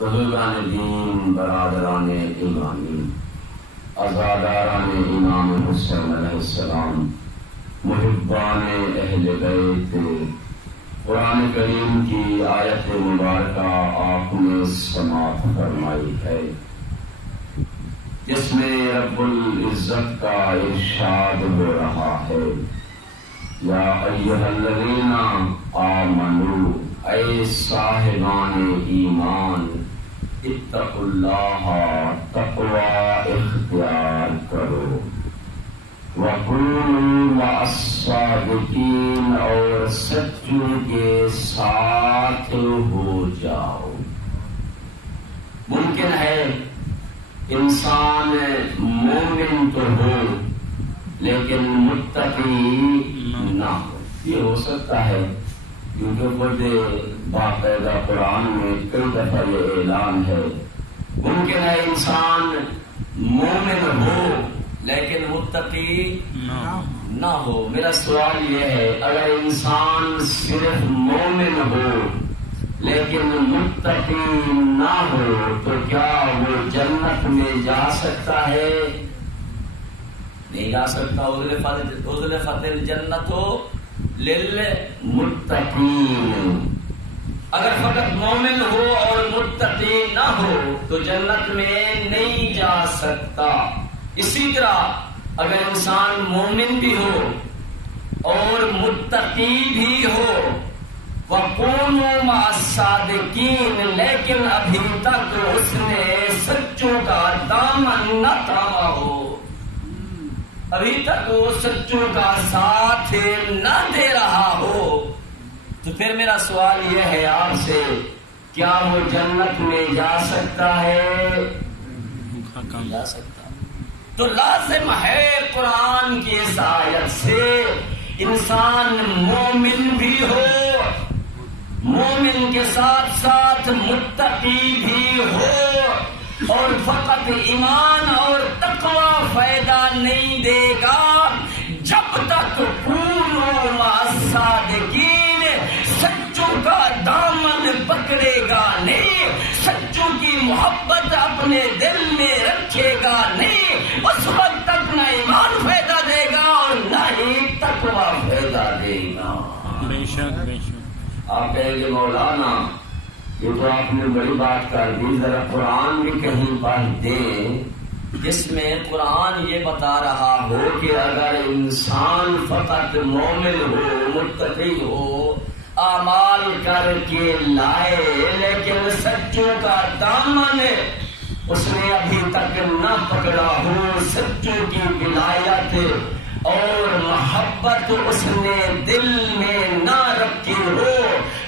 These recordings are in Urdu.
بزرگان دین، برادران ایمانی، عزاداران امام حسین علیہ السلام، محبان اہل بیت، قرآن کریم کی آیت مبارکہ آپ نے سماعت فرمائی ہے، جس میں رب العزت کا ارشاد ہو رہا ہے، یا ایھا الذین آمنوا، اے صاحبان ایمان، اتقوا اللہ، تقوی اختیار کرو، وَكُونُوا مَعَ الصَّادِقِينَ، اور سچوں کے ساتھ ہو جاؤ۔ ممکن ہے انسان مومن تو ہو لیکن متقی نہ ہو، یہ ہو سکتا ہے کیونکہ خود باقاعدہ قرآن میں کئی دفعہ یہ اعلان ہے۔ ممکن ہے انسان مومن ہو لیکن متقی نہ ہو۔ میرا سوال یہ ہے، اگر انسان صرف مومن ہو لیکن متقی نہ ہو تو کیا وہ جنت میں جا سکتا ہے؟ نہیں جا سکتا۔ ازلفت الجنت للمتقین۔ اگر فقط مومن ہو اور متقی نہ ہو تو جنت میں نہیں جا سکتا۔ اسی طرح اگر انسان مومن بھی ہو اور متقی بھی ہو، وَقُونُوا مَعَ الصَّادِقِينَ، لیکن ابھی تک اس نے سچوں کا دامن نہ تھاما ہو، ابھی تک وہ سچوں کا ساتھ نہ دے رہا ہو، تو پھر میرا سوال یہ ہے آپ سے، کیا وہ جنت میں جا سکتا ہے؟ جا سکتا۔ تو لازم ہے قرآن کی اس آیت سے انسان مومن بھی ہو، مومن کے ساتھ ساتھ متقی بھی ہو، اور فقط ایمان اور تقوی فائدہ نہیں دے گا جب تک کونوا مع الصادقین سچوں کا دامن پکڑے گا نہیں، سچوں کی محبت اپنے دل میں رکھے گا نہیں، اس وقت تک نہ ایمان فائدہ دے گا اور نہ ہی تقوی فائدہ دے گا۔ بے شک بے شک۔ آپ کہیں گے مولانا یہ تو آپ نے بڑی بات کر دی، ذرا قرآن بھی کہیں پڑھ دیں جس میں قرآن یہ بتا رہا ہو کہ اگر انسان فقط مومن ہو، متقی ہو، اعمال کر کے لائے لیکن سچوں کا دامن اس نے ابھی تک نہ پکڑا ہو، سچوں کی ولایت اور محبت اس نے دل میں نہ رکھی ہو،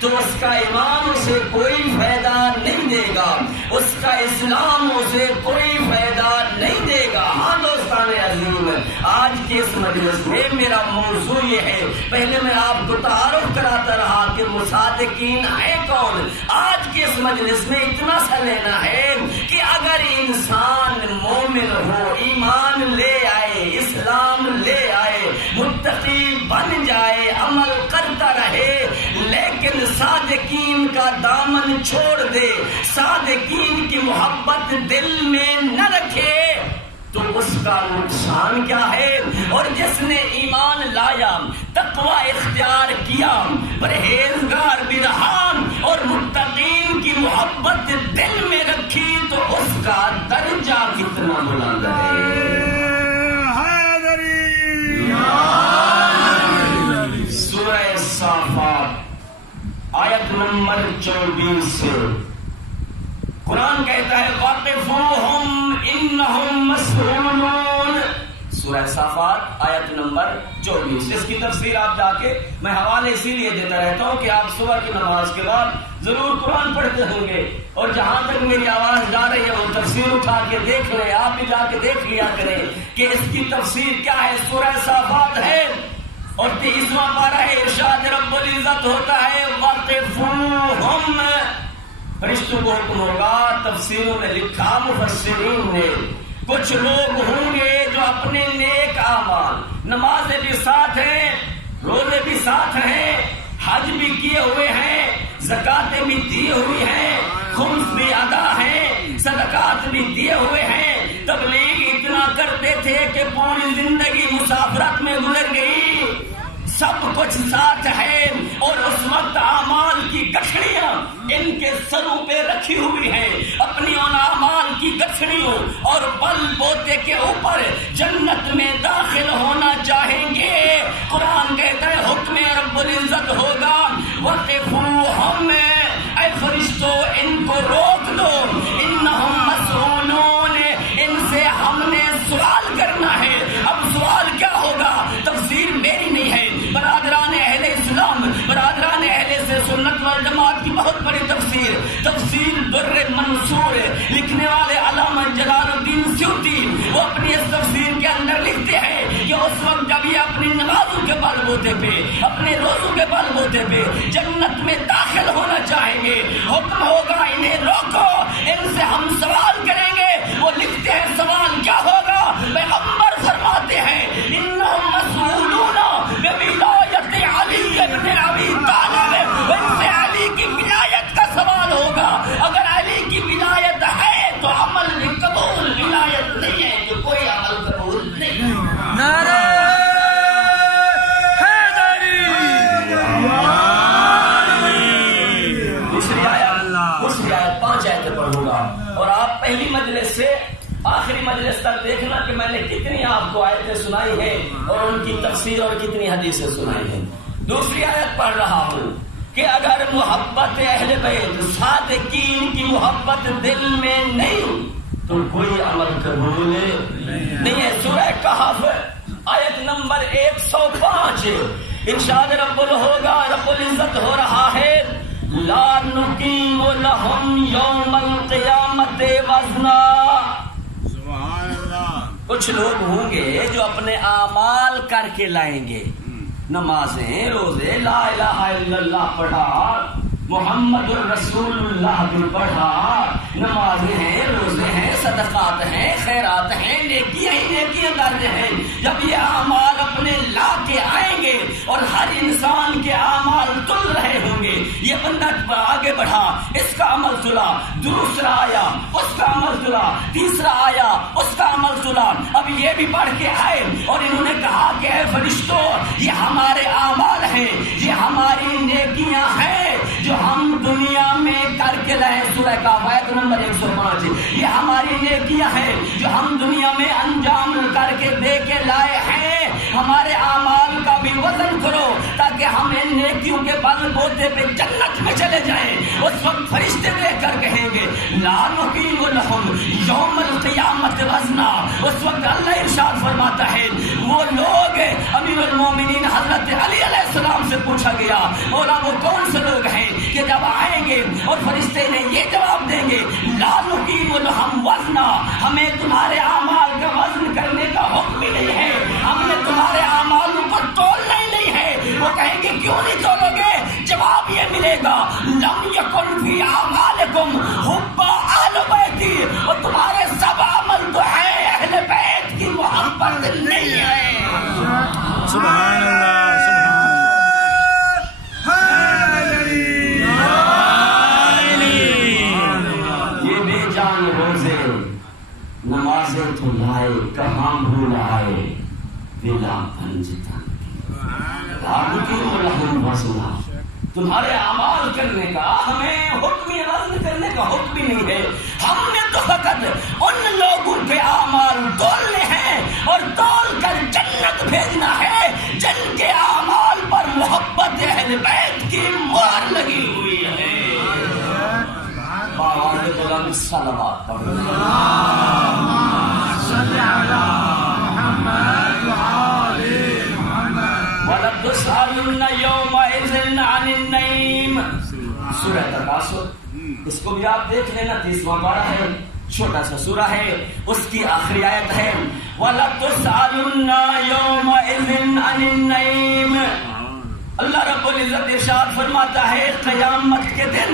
تو اس کا ایمان اسے کوئی فائدہ نہیں دے گا، اس کا اسلام اسے کوئی فائدہ نہیں دے گا۔ ہاں دوستان عظیم، آج کی اس مجلس میں میرا موضوع یہ ہے، پہلے میں آپ کو تعارف کراتا رہا کہ مصادقین ہے کون۔ آج کی اس مجلس میں اتنا سا لینا ہے کہ اگر انسان مومن ہو، ایمان لے آئے، اسلام لے آئے، متقی بن جائے، عمل کرتا رہے، لیکن صادقین کا دامن چھوڑ دے، صادقین کی محبت دل میں نہ رکھے، تو اس کا نقصان کیا ہے؟ اور جس نے ایمان لایا، تقوی اختیار کیا، پرہیزگار بھی رہا اور متقین کی محبت دل میں رکھی، تو اس کا درجہ کتنا بلند ہے۔ سورہ صافات آیت نمبر 24 سے قرآن کہتا ہے واقفوہم انہم مسئولون۔ سورہ صافات آیت نمبر 24، اس کی تفسیر آپ جا کے، میں حوالے اسی لیے دیتا رہتا ہوں کہ آپ صبح کی نماز کے بعد ضرور قرآن پڑھتے ہوں گے، اور جہاں تک میری آواز جا رہی ہے وہ تفسیر اٹھا کے دیکھ لیں، آپ بھی جا کے دیکھ لیا کریں کہ اس کی تفسیر کیا ہے۔ سورہ صافات ہے اور 23واں پارہ ہے، ارشاد رب العزت ہوتا ہے واقفوہم، فرشتوں کو حکم ہوگا، تفسیروں نے لکھا، مفسرین نے، کچھ لوگ ہوں گے جو اپنے نیک اعمال، نمازیں بھی ساتھ ہیں، روزے بھی ساتھ ہیں، حج بھی کیے ہوئے ہیں، زکاتیں بھی دی ہوئی ہیں، خمس بھی ادا ہے، صدقات بھی دیے ہوئے ہیں، تبلیغ اتنا کرتے تھے کہ پوری زندگی مسافرت میں گزر گئی، سب کچھ ساتھ ہے، اور اس وقت اعمال کی گٹھڑیاں ان کے سروں پہ رکھی ہوئی ہیں، اپنی ان اعمال کی گٹھڑیوں اور بل بوتے کے اوپر جنت میں داخل ہونا چاہیں گے۔ قرآن کہتا ہے حکم رب العزت ہوگا وقفوہم، اے فرشتوں ان کو روک دو، انہم مسئولون، ان سے ہم نے سوال کرنا ہے۔ اب سوال کیا ہوگا؟ تفسیر میری نہیں ہے، برادران اہل اسلام، برادران اہل سے سنت والجماعت کی بہت بڑی تفسیر در منصور لکھنے والے علامہ جلال الدین سیوطی، وہ اپنی اس تفسیر کے اندر لکھتے ہیں کہ اس وقت جب یہ اپنی نمازوں کے بل بوتے پہ، اپنے روزوں کے بل بوتے پہ جنت میں داخل ہونا چاہیں گے، حکم ہوگا انہیں روکو، ان سے ہم سوال کریں گے۔ وہ لکھتے ہیں سوال کیا ہوگا؟ پیغمبر فرماتے ہیں انہم مسئولون بولایت علی ابن ابی طالب، ان سے علی کی ولایت کا سوال ہوگا۔ اگر علی کی ولایت ہے تو عمل قبول، ولایت نہیں ہے تو کوئی عمل قبول نہیں۔ نعرہ حیدری، دوسری آیت 5 آیتیں پڑھوں گا، اور آپ پہلی مجلس سے آخری مجلس تک دیکھنا کہ میں نے کتنی آپ کو آیتیں سنائی ہیں اور ان کی تفسیر اور کتنی حدیثیں سنائی ہیں۔ دوسری آیت پڑھ رہا ہوں کہ اگر محبت اہل بیت صادقین کی محبت دل میں نہیں تو کوئی عمل قبول نہیں ہے۔ سورہ کہف آیت نمبر 105، ارشاد رب العزت ہو رہا ہے لا نقیم لہم یوم القیامت وزنا۔ کچھ لوگ ہوں گے جو اپنے اعمال کر کے لائیں گے، نمازیں، روزے، لا الہ الا اللہ پڑھا، محمد الرسول اللہ بھی پڑھا، نمازیں ہیں، روزے ہیں، صدقات ہیں، خیرات ہیں، نیکیاں ہی نیکیاں کرتے ہیں۔ جب یہ اعمال اپنے لا کے آئیں گے اور ہر انسان کے اعمال تل رہے ہوں گے، یہ بندہ آگے بڑھا، اس کا عمل تلا، دوسرا آیا اس کا عمل تلا، تیسرا آیا اس کا عمل تلا، اب یہ بھی بڑھ کے آئے اور انہوں نے کہا کہ اے فرشتوں یہ ہمارے اعمال ہیں، یہ ہماری نیکیاں ہیں جو ہم دنیا میں کر کے لائے۔ سورہ کہف آیت نمبر 105، یہ ہماری نیکیاں ہیں جو ہم دنیا میں انجام کر کے دے کے لائے ہیں، ہمارے اعمال کا بھی وزن کرو تاکہ ہم ان نیکیوں کے بل بوتے پہ جنت میں چلے جائیں۔ اس وقت فرشتے دیکھ کر کہیں گے لا نقیم لہم یوم القیامت وزنا۔ اس وقت اللہ ارشاد فرماتا ہے وہ لوگ، امیر المومنین حضرت علی علیہ السلام سے پوچھا گیا مولا وہ کون سے لوگ ہیں کہ جب آئیں گے اور فرشتے نے یہ جواب دیں گے لا نقیم لہم وزنا، ہمیں تمہارے اعمال کا وزن کرنے کا حکم ہی نہیں ہے، ہم نے تمہارے اعمالوں کو تولنا ہی نہیں ہے۔ وہ کہیں گے کیوں نہیں تولو گے؟ جواب یہ ملے گا لم یکن فی اعمالکم حب آل بیتی، اور تمہارے سب عمل تو ہے اہل بیت کی محبت نہیں ہے۔ سبحان اللہ، سبحان اللہ۔ یہ بے جان روزے نمازیں تو لائے کہاں بھول آئے، بلا پنجتا تمہارے اعمال کرنے کا ہمیں حکم وزن کرنے کا حکم ہی نہیں ہے، ہم نے تو فقط ان لوگوں کے اعمال تولنے ہیں اور تول کر جنت بھیجنا ہے جن کے اعمال پر محبت اہل بیت کی مہر لگی ہوئی ہے۔ باوالے بلند صلوات پڑھو۔ وَلَتُسْأَلُنَّ يَوْمَئِذٍ عَنِ النَّعِيمِ، سورہ تکاثر، اس کو بھی آپ دیکھ لینا، 30واں پارہ ہے، چھوٹا سا سورہ ہے، اس کی آخری آیت ہے وَلَتُسْأَلُنَّ يَوْمَئِذٍ عَنِ النَّعِيمِ۔ اللہ رب العزت ارشاد فرماتا ہے قیامت کے دن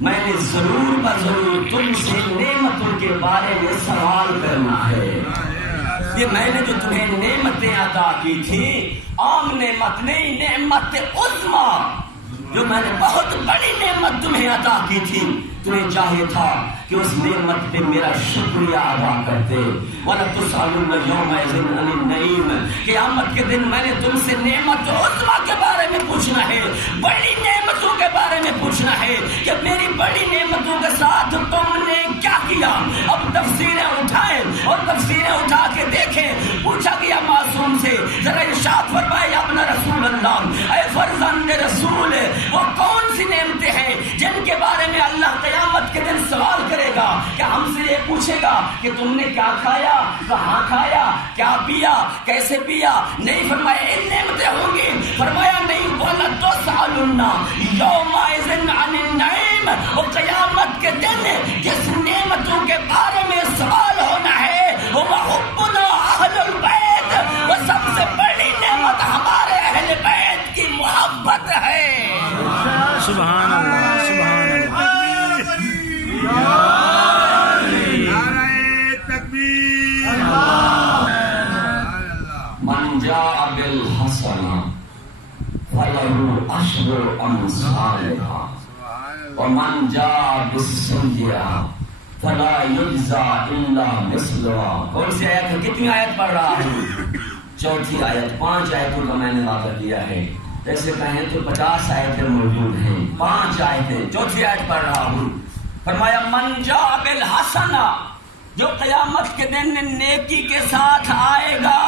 میں نے ضرور بضرور تم سے نعمتوں کے بارے میں سوال کرنا ہے۔ یہ میں نے جو تمہیں نعمتیں عطا کی تھی، عام نعمت نہیں، نعمت عظمیٰ، جو میں نے بہت بڑی نعمت تمہیں عطا کی تھی، تمہیں چاہیے تھا کہ اس نعمت پہ میرا شکریہ ادا کرتے. وَلَتُسْأَلُنَّ يَوْمَئِذٍ عَنِ النَّعِيمِ. قیامت کے دن میں نے تم سے نعمت عظمیٰ کے بارے میں پوچھنا ہے, بڑی نعمتوں کے بارے میں پوچھنا ہے کہ میری بڑی نعمتوں کے ساتھ تم نے کیا کیا. اب تفسیریں اٹھائیں اور تفسیریں اٹھا کے دیکھیں. پوچھا گیا معصوم سے, ذرا ارشاد فرمائے یا اپنا رسول اللہ, اے فرزند رسول, وہ کون سی نعمتیں ہیں جن کے بارے میں اللہ قیامت کے دن سوال کرے گا؟ کیا ہم سے یہ پوچھے گا کہ تم نے کیا کھایا, کہاں کھایا, کیا پیا, کیسے پیا؟ نہیں فرمایا ان نعمتیں ہوں گی. فرمایا نہیں, وَلَتُسْأَلُنَّ يَوْمَئِذٍ عَنِ النَّعِيمِ. وہ قیامت کے دن جس نعمتوں کے بارے میں سوال ہونا ہے وہ وَحُبُّنَا أَهْلُ الْبَيْتِ, وہ سب سے بڑی نعمت ہمارے اہل بیت کی محبت ہے. سبحان اللہ, سبحان اللہ. من جاء بالحسنة فله عشر أمثالها ومن جاء بالسيئة فلا يجزى إلا مثلها. کون سی آیت ہے؟ کتنی آیت پڑھ رہا ہوں؟ چوتھی آیت. 5 آیتوں کا میں نے واقع کیا ہے. ایسے کہیں تو 50 آیتیں موجود ہیں, 5 آیتیں, چوتھی آیت پڑھ رہا ہوں. فرمایا من جاء بالحسنہ, جو قیامت کے دن نیکی کے ساتھ آئے گا,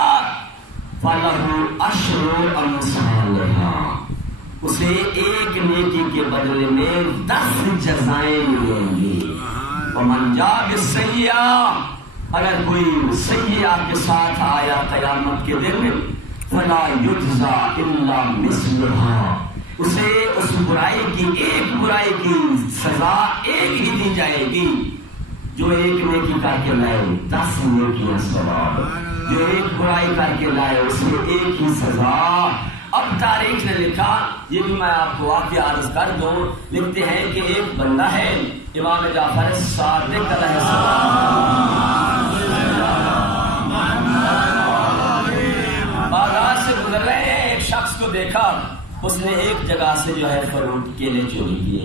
فَلَهُ عَشْرُ أَمْثَالِهَا, اسے ایک نیکی کے بدلے میں 10 جزائیں ملیں گی. وَمَنْ جَاءَ بِالسَّيِّئَةِ, اگر کوئی سیئہ کے ساتھ آیا قیامت کے دن, فَلَا يُجْزَى إِلَّا مِثْلُهَا, اسے اس برائی کی ایک برائی کی سزا ایک ہی دی جائے گی. جو ایک نیکی کر کے لائے 10 نیکیاں ثواب, جو ایک برائی کر کے لائے اسے ایک ہی سزا. اب تاریخ نے لکھا, یہ بھی میں آپ کو واقعہ عرض کر دوں, لکھتے ہیں کہ ایک بندہ ہے امام جعفر صادق علیہ السلام, بازار سے گزر رہے ہیں, ایک شخص کو دیکھا, اس نے ایک جگہ سے جو ہے فروٹ کیلے چوری کیے,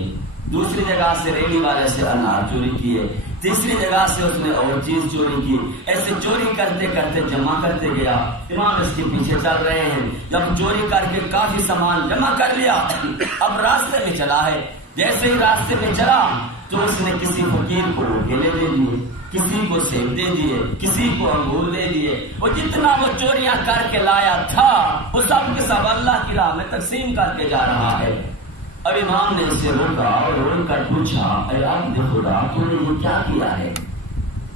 دوسری جگہ سے ریڑھی والے سے انار چوری کیے, تیسری جگہ سے اس نے اور چیز چوری کی. ایسے چوری کرتے کرتے جمع کرتے گیا. امام اس کے پیچھے چل رہے ہیں. جب چوری کر کے کافی سامان جمع کر لیا, اب راستے میں چلا ہے. جیسے ہی راستے میں چلا تو اس نے کسی فقیر کو کیلے دے دیے, کسی کو سیب دے دیے, کسی کو انگور دے دیے. وہ جتنا وہ چوریاں کر کے لایا تھا وہ سب کے سب اللہ کی راہ میں تقسیم کر کے جا رہا ہے. اب امام نے اسے روکا اور روک کر پوچھا, اے عبد خدا, تو نے یہ کیا کیا ہے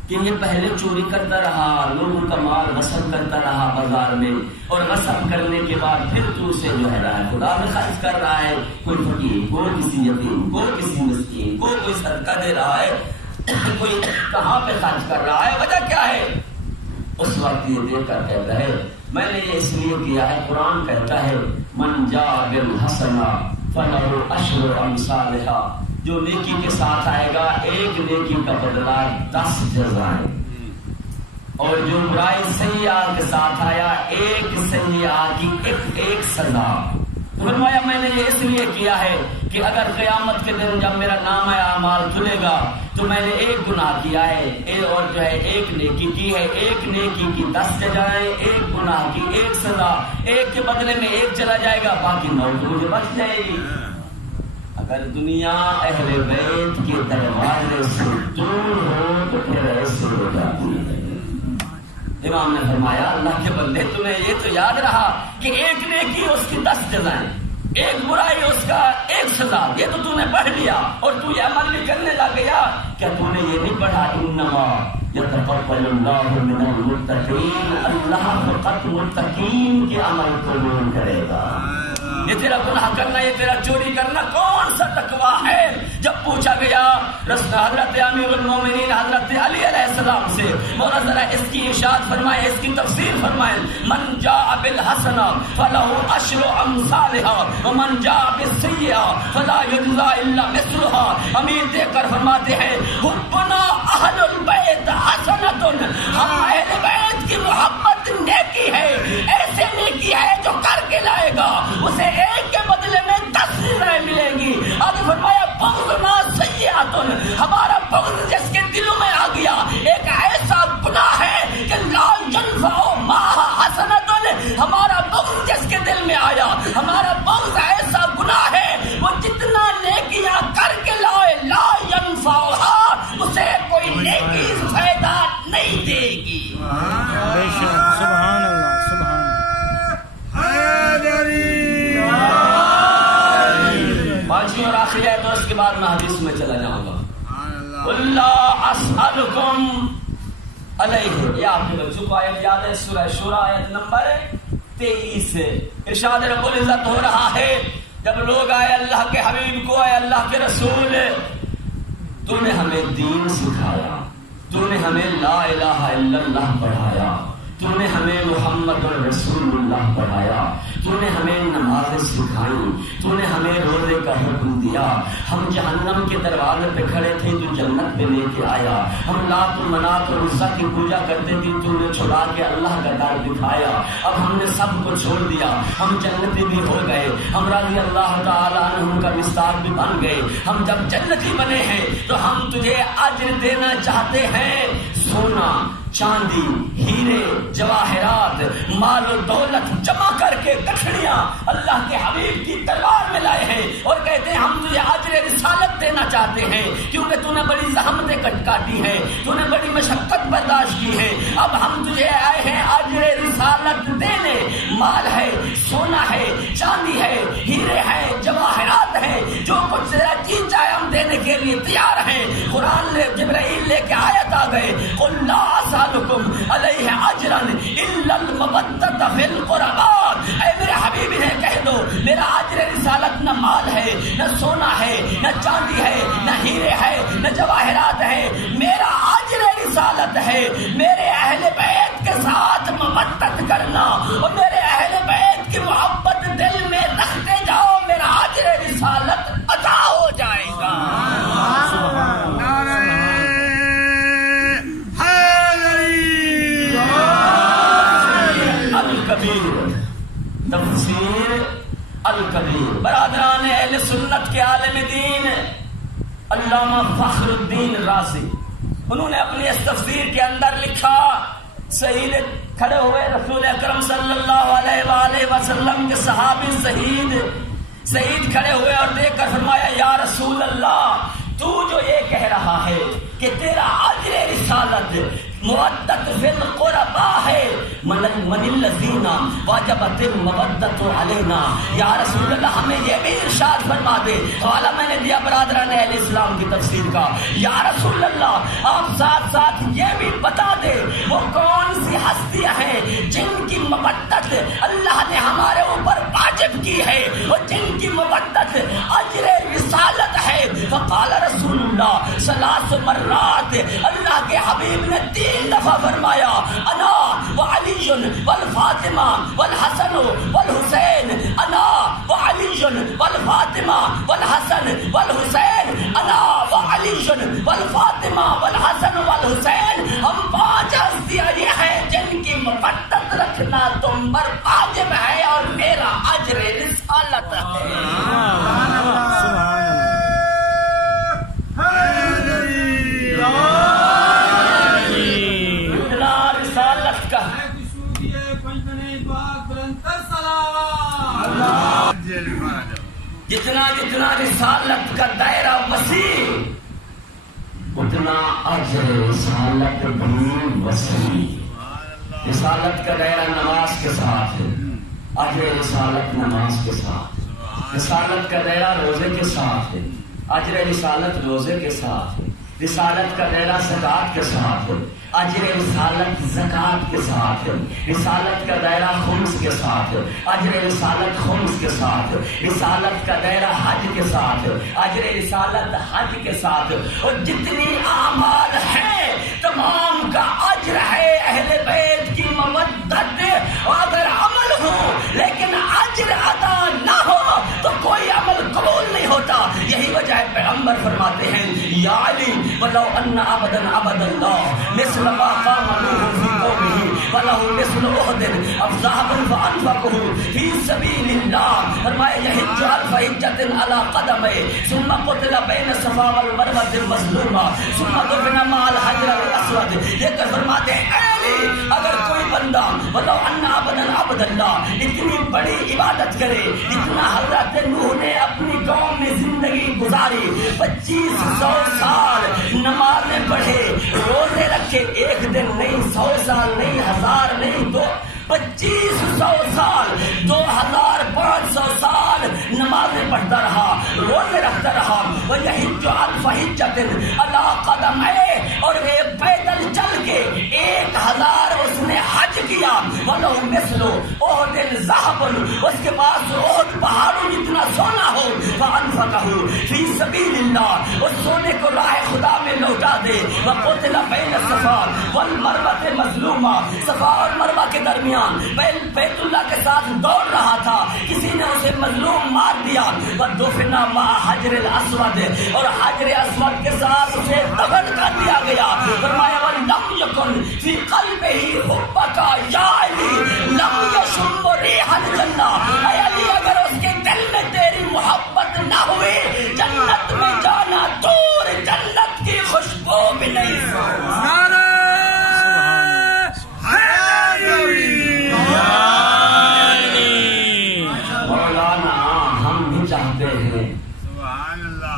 کہ یہ پہلے چوری کرتا رہا, لوگوں کا مال غصب کرتا رہا بازار میں, اور غصب کرنے کے بعد پھر تو اسے جو ہے خدا میں خرچ کر رہا ہے, کوئی فقیر کو, کسی یتیم کو, کسی مسکین کو, کوئی صدقہ دے رہا ہے, کوئی کہاں پہ خرچ کر رہا ہے, وجہ کیا ہے؟ اس وقت یہ دیکھ کر کہتا ہے میں نے یہ اس لیے کیا ہے, قرآن کہتا ہے من جاء بالحسنہ فَلَهُ عَشْرُ أَمْثَالِهَا, جو نیکی کے ساتھ آئے گا ایک نیکی کا بدلہ 10 جزائیں, اور جو برائی سیئہ کے ساتھ آیا ایک سیئہ کی ایک سزا. فرمایا میں نے یہ اس لیے کیا ہے کہ اگر قیامت کے دن جب میرا نام اعمال کھلے گا تو میں نے ایک گناہ کیا ہے اور جو ہے ایک نیکی کی ہے, ایک نیکی کی 10 جزائیں, ایک گناہ کی ایک سزا, ایک کے بدلے میں ایک چلا جائے گا, باقی 9 تو مجھے بچ جائے گی. اگر دنیا اہل بیت کے دروازے سے دور ہو تو پھر ایسے ہو جاتی ہے. امام نے فرمایا اللہ کے بندے تمہیں یہ تو یاد رہا کہ ایک نیکی اس کی 10 جزائیں, ایک برائی اس کا ایک سزا, یہ تو نے پڑھ لیا اور تو یہ عمل بھی کرنے لگ گیا. کیا تو نے یہ نہیں پڑھا انما یتقبل اللہ من المتقین, اللہ فقط متقین کے عمل قبول کرے گا. یہ تیرا گناہ کرنا, یہ تیرا چوری کرنا کون سا تقویٰ ہے؟ جب پوچھا گیا حضرت امیر المومنین حضرت علی علیہ السلام سے, مولا ذرا اس کی ارشاد فرمائے, اس کی تفسیر فرمائے. من جاء بالحسنہ فلہ عشر امثالها ومن جاء بالسیئہ فلا یجزی الا مثلها. امیر دیکھ کر فرماتے ہیں حبنا اہل البیت حسنۃ, ہم اہل بیت کی محبت نیکی ہے, ایسے نیکی ہے جو کر کے لائے گا اسے ایک کے بدلے میں 10 جزائیں ملیں گی. اب فرمایا بغضنا سیئۃ, اسالکم علیہ. یہ آپ کے بچوں کو آیت یاد ہے، سورہ شورى آیت نمبر 23. ارشاد رب العزت ہو رہا ہے جب لوگ آئے اللہ کے حبیب کو، آئے اللہ کے رسول، تو نے ہمیں دین سکھایا، تو نے ہمیں لا الہ الا اللہ پڑھایا، تو نے ہمیں محمد رسول اللہ پڑھایا، تو نے ہمیں نمازیں سکھائیں، تو نے ہمیں روزے کا حکم دیا. ہم جہنم کے دروازے پہ کھڑے تھے تو جنت پہ لے کے آیا. ہم لات و منات اور عزا کی پوجا کرتے تھے، تو نے چھڑا کے اللہ کا در دکھایا. اب ہم نے سب کو چھوڑ دیا، ہم جنتی بھی ہو گئے، ہم رضی اللہ تعالیٰ عنہ کا مستاق بھی بن گئے. ہم جب جنتی بنے ہیں تو ہم تجھے اجر دینا چاہتے ہیں. سونا، چاندی، ہیرے، جواہرات، مال و دولت جمع کر کے گٹھڑیاں اللہ کے حبیب کی دربار میں لائے ہیں اور کہتے ہیں ہم تجھے اجر رسالت دینا چاہتے ہیں، کیونکہ تو نے بڑی زحمتیں کاٹی ہیں، تو نے بڑی مشقت برداشت کی ہے. اب ہم تجھے آئے ہیں اجر رسالت دینے. مال ہے، سونا ہے، چاندی ہے، ہیرے ہیں، جواہرات ہیں، جو کچھ جی چاہے ہم دینے کے لیے تیار ہیں. قرآن نے جبرائیل لے کے آیت آ گئے، قل لا اسالکم علیہ اجرا الا المودۃ فی القربى. اے میرے حبیب نے کہہ دو میرا اجر رسالت نہ مال ہے، نہ سونا ہے، نہ چاندی ہے، نہ ہیرے ہے، نہ جواہرات ہے. میرا اجر رسالت ہے میرے اہل بیت کے ساتھ مودت کرنا اور میرے اہل بیت کی محبت دل میں رکھتے جاؤ، میرا اجر رسالت عطا ہو جائے گا. تفسیر الکبیر. برادران اہل سنت کے عالم دین علامہ فخر الدین رازی، انہوں نے اپنی اس تفسیر کے اندر لکھا، شہید کھڑے ہوئے رسول اکرم صلی اللہ علیہ وآلہ وسلم کے صحابی شہید کھڑے ہوئے اور دیکھ کر فرمایا یا رسول اللہ، تو جو یہ کہہ رہا ہے کہ تیرا اجر رسالت مودت فی القربا ہے، من الذین واجبت المودت علینا، یا رسول اللہ ہمیں یہ بھی ارشاد فرما دے. حوالہ میں نے دیا برادران اہل اسلام کی تفسیر کا. یا رسول اللہ آپ ساتھ ساتھ یہ بھی بتا دے وہ کون سی ہستیاں ہیں جن کی مودت اللہ نے ہمارے اوپر واجب کی ہے اور جن کی مودت اجر رسالت ہے. فقال رسول اللہ 3 مرات، اللہ کے حبیب نے 3 دفعہ فرمایا انا وعلی والفاطمہ والحسن والحسین، انا وعلی والفاطمہ والحسن والحسین، انا وعلی والفاطمہ والحسن والحسین. ہم 5 ہستیاں یہ ہیں جن کی مودت رکھنا تم پر واجب ہے اور میرا اجر رسالت جتنا جتنا رسالت کا دائرہ وسیع اتنا اجر رسالت بھی وسیع. رسالت کا دائرہ نماز کے ساتھ ہے، اجر رسالت نماز کے ساتھ. رسالت کا دائرہ روزے کے ساتھ ہے، اجر رسالت روزے کے ساتھ ہے. رسالت کا دائرہ زکوٰۃ کے ساتھ ہے، اجر رسالت زکوٰۃ کے ساتھ ہے. رسالت کا دائرہ خمس کے ساتھ ہے، اجر رسالت خمس کے ساتھ ہے. رسالت کا دائرہ حج کے ساتھ ہے، اجر رسالت حج کے ساتھ. اور جتنی اعمال ہیں تمام کا اجر ہے اہل بیت کی مودت. اور اگر عمل ہو لیکن اجر ادا نہ ہو تو کوئی عمل قبول نہیں ہوتا. یہی وجہ ہے پیغمبر فرماتے ہیں یا علی ولو ان عبدا عبد اللہ مثل ما قام نوح فی قومه فله مثل احد ذهبا فانفقه فی سبیل اللہ. فرمایا یحج الف حجۃ علی قدمه ثم قتل بین الصفا والمروہ مظلوما ثم دفن مع الحجر الاسود. یہ کہ فرماتے ہیں علی اگر کوئی بندہ ولو ان عبدا عبد اللہ اتنی بڑی عبادت کرے جتنا حضرت نوح نے اپنی قوم میں زندگی گزاری، 2500 سال نمازیں پڑھے، روزے رکھے، ایک دن نہیں، 100 سال نہیں، 1000 نہیں، 2500 سال، 2500 سال نمازیں پڑھتا رہا، روزے رکھتا رہا. وَيَحِجُّ عَلْفَ حِجَّةٍ عَلَىٰ قَدَمَيْهِ. اور ایک پیدل چل کے 1000 اس نے حج کیا، ولو مثلو احد ذهب، اس کے پاس احد پہاڑوں جتنا سونا ہو، فانفقہ فی سبیل اللہ، اس سونے کو راہ خدا میں لوٹا دے، وقتل بین الصفا والمروہ مظلوما، صفا اور مروہ کے درمیان بیت اللہ کے ساتھ دوڑ رہا تھا، کسی نے اسے مظلوم مار دیا، ودفن مع حجر الاسود، اور حجر اسود کے ساتھ اسے دفن کر دیا گیا۔ فرمایا وَلَمْ يَكُنْ فِي قَلْبِهِ حُبَّكَ يَا عَلِي لَمْ يَشُمُّ رِيحَ الْجَنَّةِ، اے علی اگر اس کے دل میں تیری محبت نہ ہوئی، جنت میں جانا دور، جنت کی خوشبو بھی نہیں۔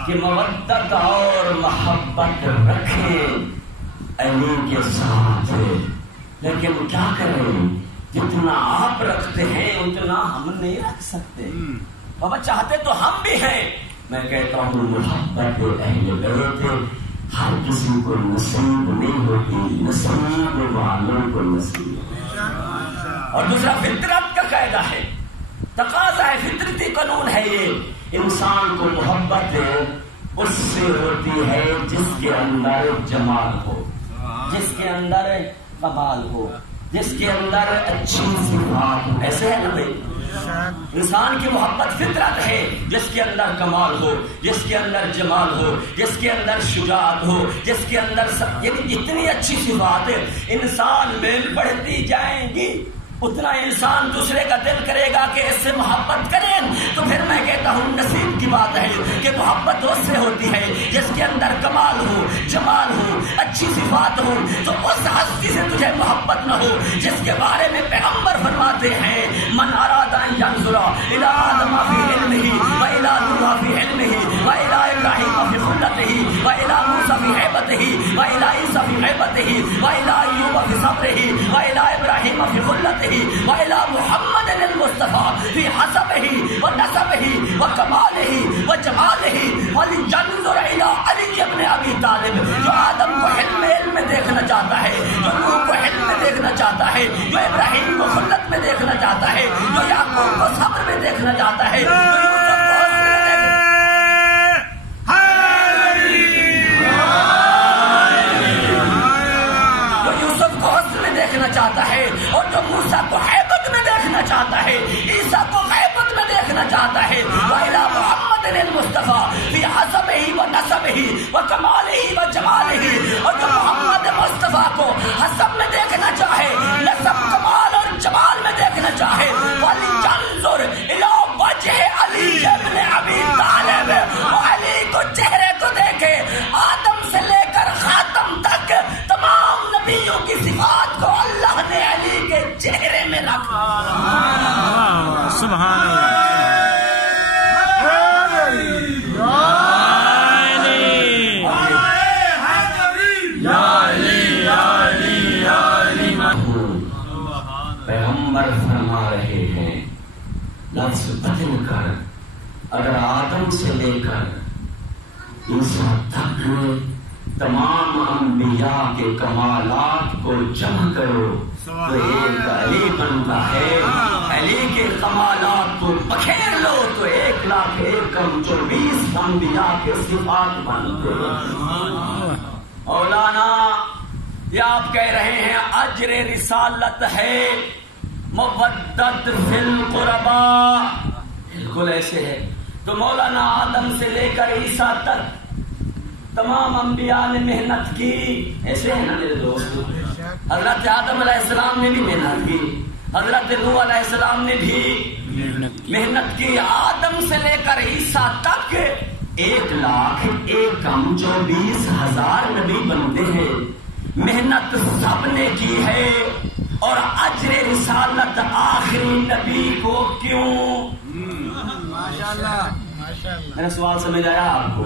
کہ مودت اور محبت رکھیں علی کے ساتھ، لیکن کیا کریں، جتنا آپ رکھتے ہیں اتنا ہم نہیں رکھ سکتے۔ بابا چاہتے تو ہم بھی ہیں، میں کہتا ہوں محبت اہل بیت ہر کسی کو نصیب نہیں ہوتی، نصیب والوں کو نصیب۔ اور دوسرا فطرت کا قاعدہ ہے، تقاضا ہے، فطرتی قانون ہے یہ، انسان کو محبت اس سے ہوتی ہے جس کے اندر جمال ہو، جس کے اندر کمال ہو، جس کے اندر اچھی صفات ہو۔ ایسے ہے نا بھائی، انسان کی محبت فطرت ہے، جس کے اندر کمال ہو، جس کے اندر جمال ہو، جس کے اندر شجاعت ہو، جس کے اندر یعنی جتنی اچھی صفات انسان میں بڑھتی جائیں گی، اتنا انسان دوسرے کا دل کرے گا کہ اس سے محبت کریں۔ تو پھر میں کہتا ہوں نصیب کی بات ہے کہ محبت اس سے ہوتی ہے جس کے اندر کمال ہو، جمال ہو، اچھی صفات ہو۔ تو اس ہستی سے تجھے محبت نہ ہو جس کے بارے میں پیغمبر فرماتے ہیں من اراد ان ينظر الى آدم في علمه والى نوح في علمه والى ابراہیم في خلته والى موسى في هيبته والى عیسی في هيبته والى ایوب في صبره والى ابراہیم في خلته وإلى محمد المصطفى في حسبه ونسبه وكماله وجماله ولينظر إلى علي بن أبي طالب، جو آدم کو علم میں دیکھنا چاہتا ہے، جو نوح کو علم میں دیکھنا چاہتا ہے، جو ابراہیم کو خلت میں دیکھنا چاہتا ہے، جو یعقوب کو صبر میں دیکھنا چاہتا ہے، جو یوسف کو حسن میں دیکھنا چاہتا ہے، اور جو موسیٰ کو حیبت میں دیکھنا چاہتا ہے، عیسیٰ کو غیبت میں دیکھنا چاہتا ہے۔ وَإِلَى مُحَمَّدٍ الْمُصْطَفَى فِي حَسَبِهِ وَنَسَبِهِ وَكَمَالِهِ وَجَمَالِهِ، اور جو محمد مصطفیٰ کو حسب میں دیکھنا چاہے، نسب، کمال اور جمال میں دیکھنا چاہے، وَلْيَنظُرْ إِلَى وَجْهِ عَلِيِّ بْنِ أَبِي طَالِبٍ، وہ علی کو چہرے کو دیکھے، آدم سے لے کر خاتم تک تمام نبیوں کی صفات کو اللہ نے علی کے چہرے میں رکھا۔ سبحان اللہ۔ پیغمبر فرما رہے ہیں لفظ بدل کر، اگر آدم سے لے کر عیسیٰ تک تمام انبیاء کے کمالات کو جمع کرو تو ایک علی بنتا ہے۔ علی کے کمالات کو بکھیر لو تو 1,01,24 انبیاء کے صفات بنتے ہیں۔ مولانا یہ آپ کہہ رہے ہیں اجر رسالت ہے، مودت فی القربا، بالکل ایسے ہے۔ تو مولانا آدم سے لے کر عیسیٰ تک تمام انبیاء نے محنت کی، ایسے ہے نا میرے دوست؟ حضرت آدم علیہ السلام نے بھی محنت کی، حضرت نوح علیہ السلام نے بھی محنت کی، آدم سے لے کر عیسیٰ تک 1,01,24,000 نبی بنتے ہیں، محنت سب نے کی ہے، اور اجر رسالت آخری نبی کو کیوں؟ میرا سوال سمجھ آیا آپ کو؟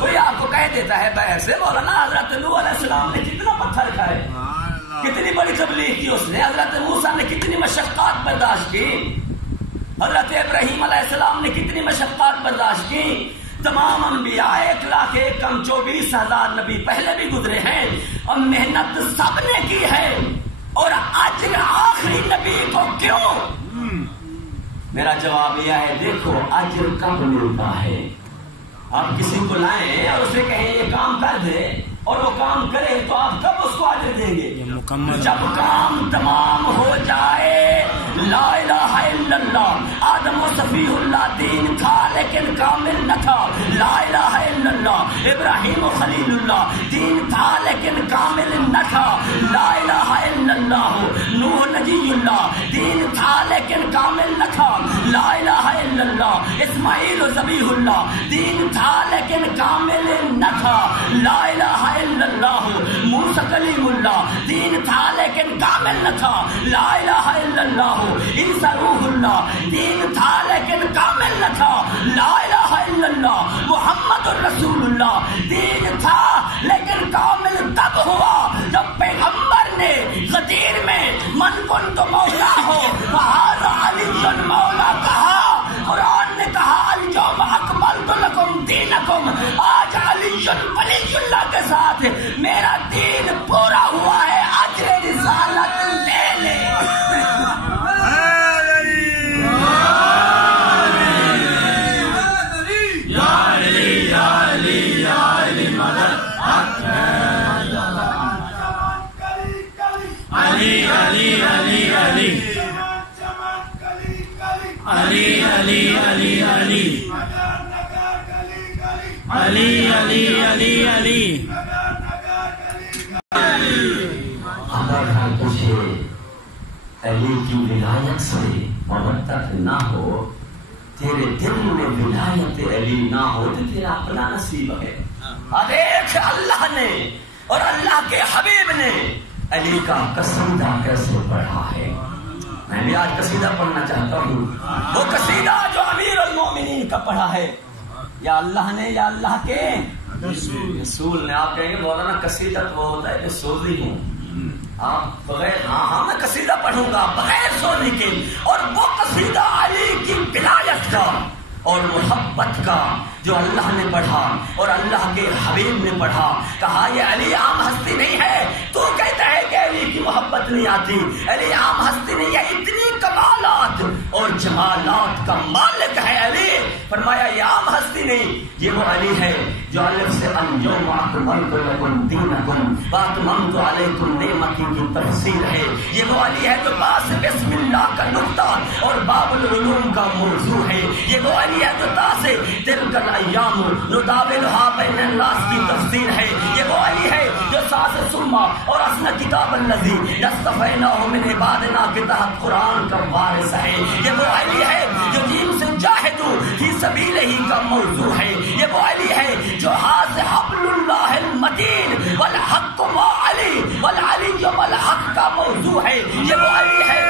کوئی آپ کو کہہ دیتا ہے بہر سے مولانا حضرت نوح علیہ السلام نے کتنا پتھر کھائے، کتنی بڑی تبلیغ کی اس نے، حضرت موسیٰ نے کتنی مشقات برداشت کی، حضرت ابراہیم علیہ السلام نے کتنی مشقات برداشت کی، تمام انبیاء 1,01,24,000 نبی پہلے بھی گزرے ہیں، اور محنت سب نے کی ہے، اور اجر آخری نبی کو کیوں؟ میرا جواب یہ ہے، دیکھو اجر کب ملتا ہے؟ آپ کسی کو لائیں اور اسے کہیں یہ کام کر دے اور وہ کام کرے تو آپ کب اس کو اجر دیں گے؟ جب کام تمام ہو جائے۔ لا الہ الا اللہ، آدم و صفی اللہ دین تھا لیکن کامل نہ تھا۔ لا الہ الا اللہ، ابراہیم و خلیل اللہ دین تھا لیکن کامل نہ تھا۔ لا الہ الا اللہ، نوح نجی اللہ دین تھا لیکن کامل نہ تھا۔ لا الہ الا اللہ، اسماعیل و ذبیح اللہ دین تھا لیکن کامل نہ تھا۔ لا الہ الا اللہ، موسیٰ کلیم اللہ دین تھا لیکن کامل نہ تھا۔ لا الہ الا اللہ، عیسیٰ روح اللہ دین تھا لیکن کامل نہ تھا۔ لا الہ الا اللہ، محمد رسول اللہ دین تھا لیکن کامل تب ہوا جب پیغمبر نے غدیر میں من کنت مولا ہو فہذا علی مولا کہا۔ قرآن نے کہا الیوم اکملت لکم دینکم، آج علی ولی اللہ کے ساتھ میرا دین پورا ہوا ہے، اجر رسالت لے لے۔ اگر تجھے علی کی ولایت سے محبت نہ ہو، تیرے دل میں ولایت علی نہ ہو تو تیرا اپنا نصیب ہے۔ دیکھ اللہ نے اور اللہ کے حبیب نے علی کا قصیدہ کیسے پڑھا ہے۔ میں بھی آج قصیدہ پڑھنا چاہتا ہوں، وہ قصیدہ جو امیر المومنین کا پڑھا ہے، یا اللہ نے یا اللہ کے رسول نے۔ آپ کہیں گے مولانا قصیدہ تو وہ ہوتا ہے کہ سوزی ہوں، آپ بغیر ہاں میں قصیدہ پڑھوں گا بغیر سوزی کے، اور وہ قصیدہ علی کی ولایت کا اور محبت کا جو اللہ نے پڑھا اور اللہ کے حبیب نے پڑھا۔ کہا یہ علی عام ہستی نہیں ہے، تو کہتا ہے کہ علی کی محبت نہیں آتی، علی عام ہستی نہیں ہے، اتنی کمالات اور جمالات کا مالک ہے علی۔ فرمایا یہ عام ہستی نہیں، یہ وہ علی ہے جو الف سے الیوم اکملت لکم دینکم واتممت علیکم نعمتی کی تفسیر ہے۔ یہ وہ علی ہے جو باس بسم اللہ کا نقطہ اور باب العلوم کا موضوع ہے۔ یہ وہ علی ہے جو تاس تلک الایام نداولھا بین الناس کی تفسیر ہے۔ یہ وہ علی ہے جو ساس ثم اور اصل کتاب الذی اصطفیناہ من عبادنا کے تحت قرآن کا وارث ہے۔ یہ وہ علی ہے جو جیم سے جاہدوا فی سبیلہ کا موضوع ہے۔ یہ وہ علی ہے جو ہاتھ حبل اللہ المتین والحق ما علی والعلی والحق کا موضوع ہے۔ یہ وہ علی ہے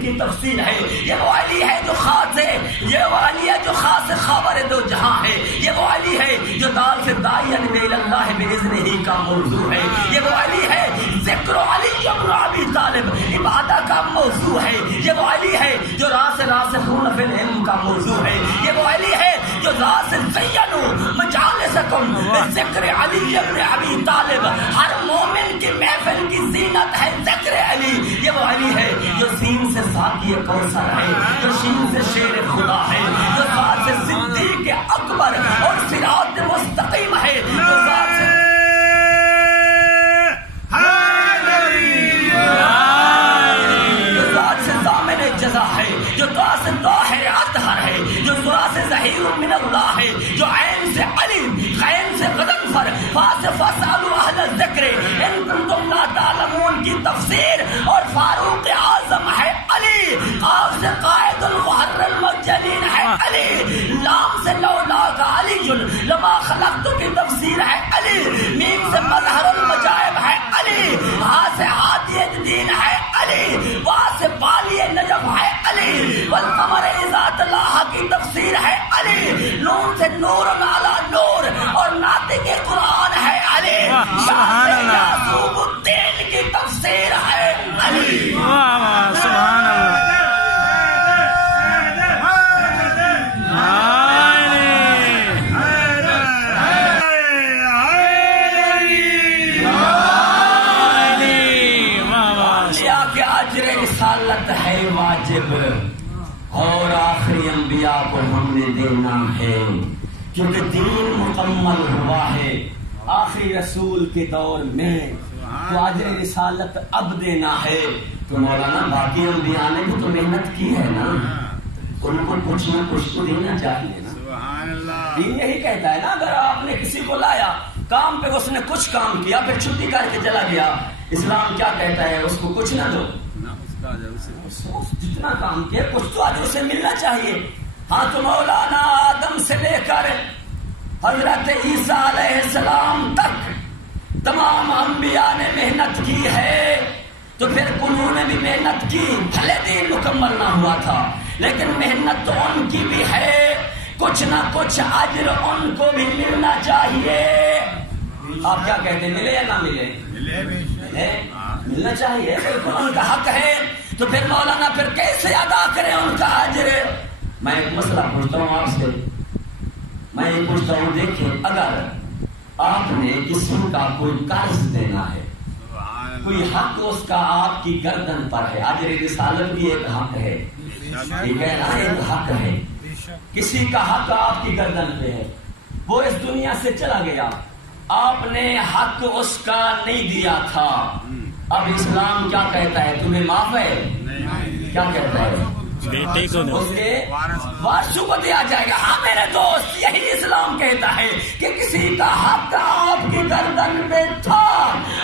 کی تفصیل ہے۔ یہ وہ علی ہے جو خاص ہے، یہ وہ علی ہے جو خاص خبر دو جہاں ہے۔ یہ وہ علی ہے جو دال سے داعین اللہ باذنہ کا موضوع ہے۔ یہ وہ علی ہے ذکر علی بن ابی طالب عبادت کا موضوع ہے۔ یہ وہ علی ہے جو راسخون فی العلم کا موضوع ہے۔ یہ وہ علی ہے جو راس زینوا مجالسکم ذکر علی بن ابی طالب، ہر مومن کی محفل کی زینت ہے ذکر علی۔ یہ وہ علی ہے جو سین سے ساقی کوثر ہے، جو شین سے شیر خدا ہے، جو ذات سے صدیق اکبر اور صراط مستقیم ہے، جو ذات سے ضامن جزا ہے، جو دعا سے طاہر اطہر ہے، جو دعا سے ظہیر من اللہ ہے، جو عین سے علیم، غین سے غضنفر، فا سے فاسألوا اہل الذکر ان کنتم لا تعلمون کی تفسیر، اور فاروق اعظم ہے علی، قاف سے قائد المحر المجلین ہے علی، لام سے لولا کا علی لما خلقت کی تفسیر ہے علی، میم سے مظہر المجائب ہے علی، ہاں سے ہادی الدین ہے علی، واہ سے بالی نجف ہے علی، والقمر اذا تلاہا کی تفسیر ہے علی، نون سے نور علی نور اور ناطق قرآن ہے علی، سبحان اللہ، یعقوب الدین کی تفسیر ہے علی۔ سبحان اللہ۔ آخری انبیاء کو ہم نے دینا ہے، کیونکہ دین مکمل ہوا ہے آخری رسول کے دور میں، تو اجر رسالت اب دینا ہے۔ تو مولانا باقی انبیاء نے بھی تو محنت کی ہے نا، ان کو کچھ نہ کچھ تو دینا چاہیے نا۔ دین یہی کہتا ہے نا، اگر آپ نے کسی کو لایا کام پہ، اس نے کچھ کام کیا پھر چھٹی کر کے چلا گیا، اسلام کیا کہتا ہے؟ اس کو کچھ نہ دو، جتنا کام کیا کچھ تو آج اسے ملنا چاہیے۔ ہاں تو مولانا آدم سے لے کر حضرت عیسیٰ علیہ السلام تک تمام انبیاء نے محنت کی ہے، تو پھر انہوں نے بھی محنت کی، بھلے دین مکمل نہ ہوا تھا لیکن محنت تو ان کی بھی ہے، کچھ نہ کچھ اجر ان کو بھی ملنا چاہیے۔ آپ کیا کہتے ہیں، ملے یا نہ ملے؟ ملنا چاہیے، بالکل ان کا حق ہے۔ تو پھر مولانا پھر کیسے ادا کریں ان کا اجر؟ میں ایک مسئلہ پوچھتا ہوں آپ سے، میں یہ پوچھتا ہوں، دیکھیں اگر آپ نے کسی کا کوئی قرض دینا ہے، کوئی حق اس کا آپ کی گردن پر ہے، اجر رسالت بھی ایک حق ہے، ٹھیک ہے نا، ایک حق ہے، کسی کا حق آپ کی گردن پہ ہے، وہ اس دنیا سے چلا گیا، آپ نے حق اس کا نہیں دیا تھا، اب اسلام کیا کہتا ہے؟ تمہیں معاف ہے؟ کیا کہتا ہے؟ بیٹے کو اس کے وارثوں کو دیا جائے گا۔ ہاں میرے دوست، یہی اسلام کہتا ہے کہ کسی کا حق آپ کی گردن پہ تھا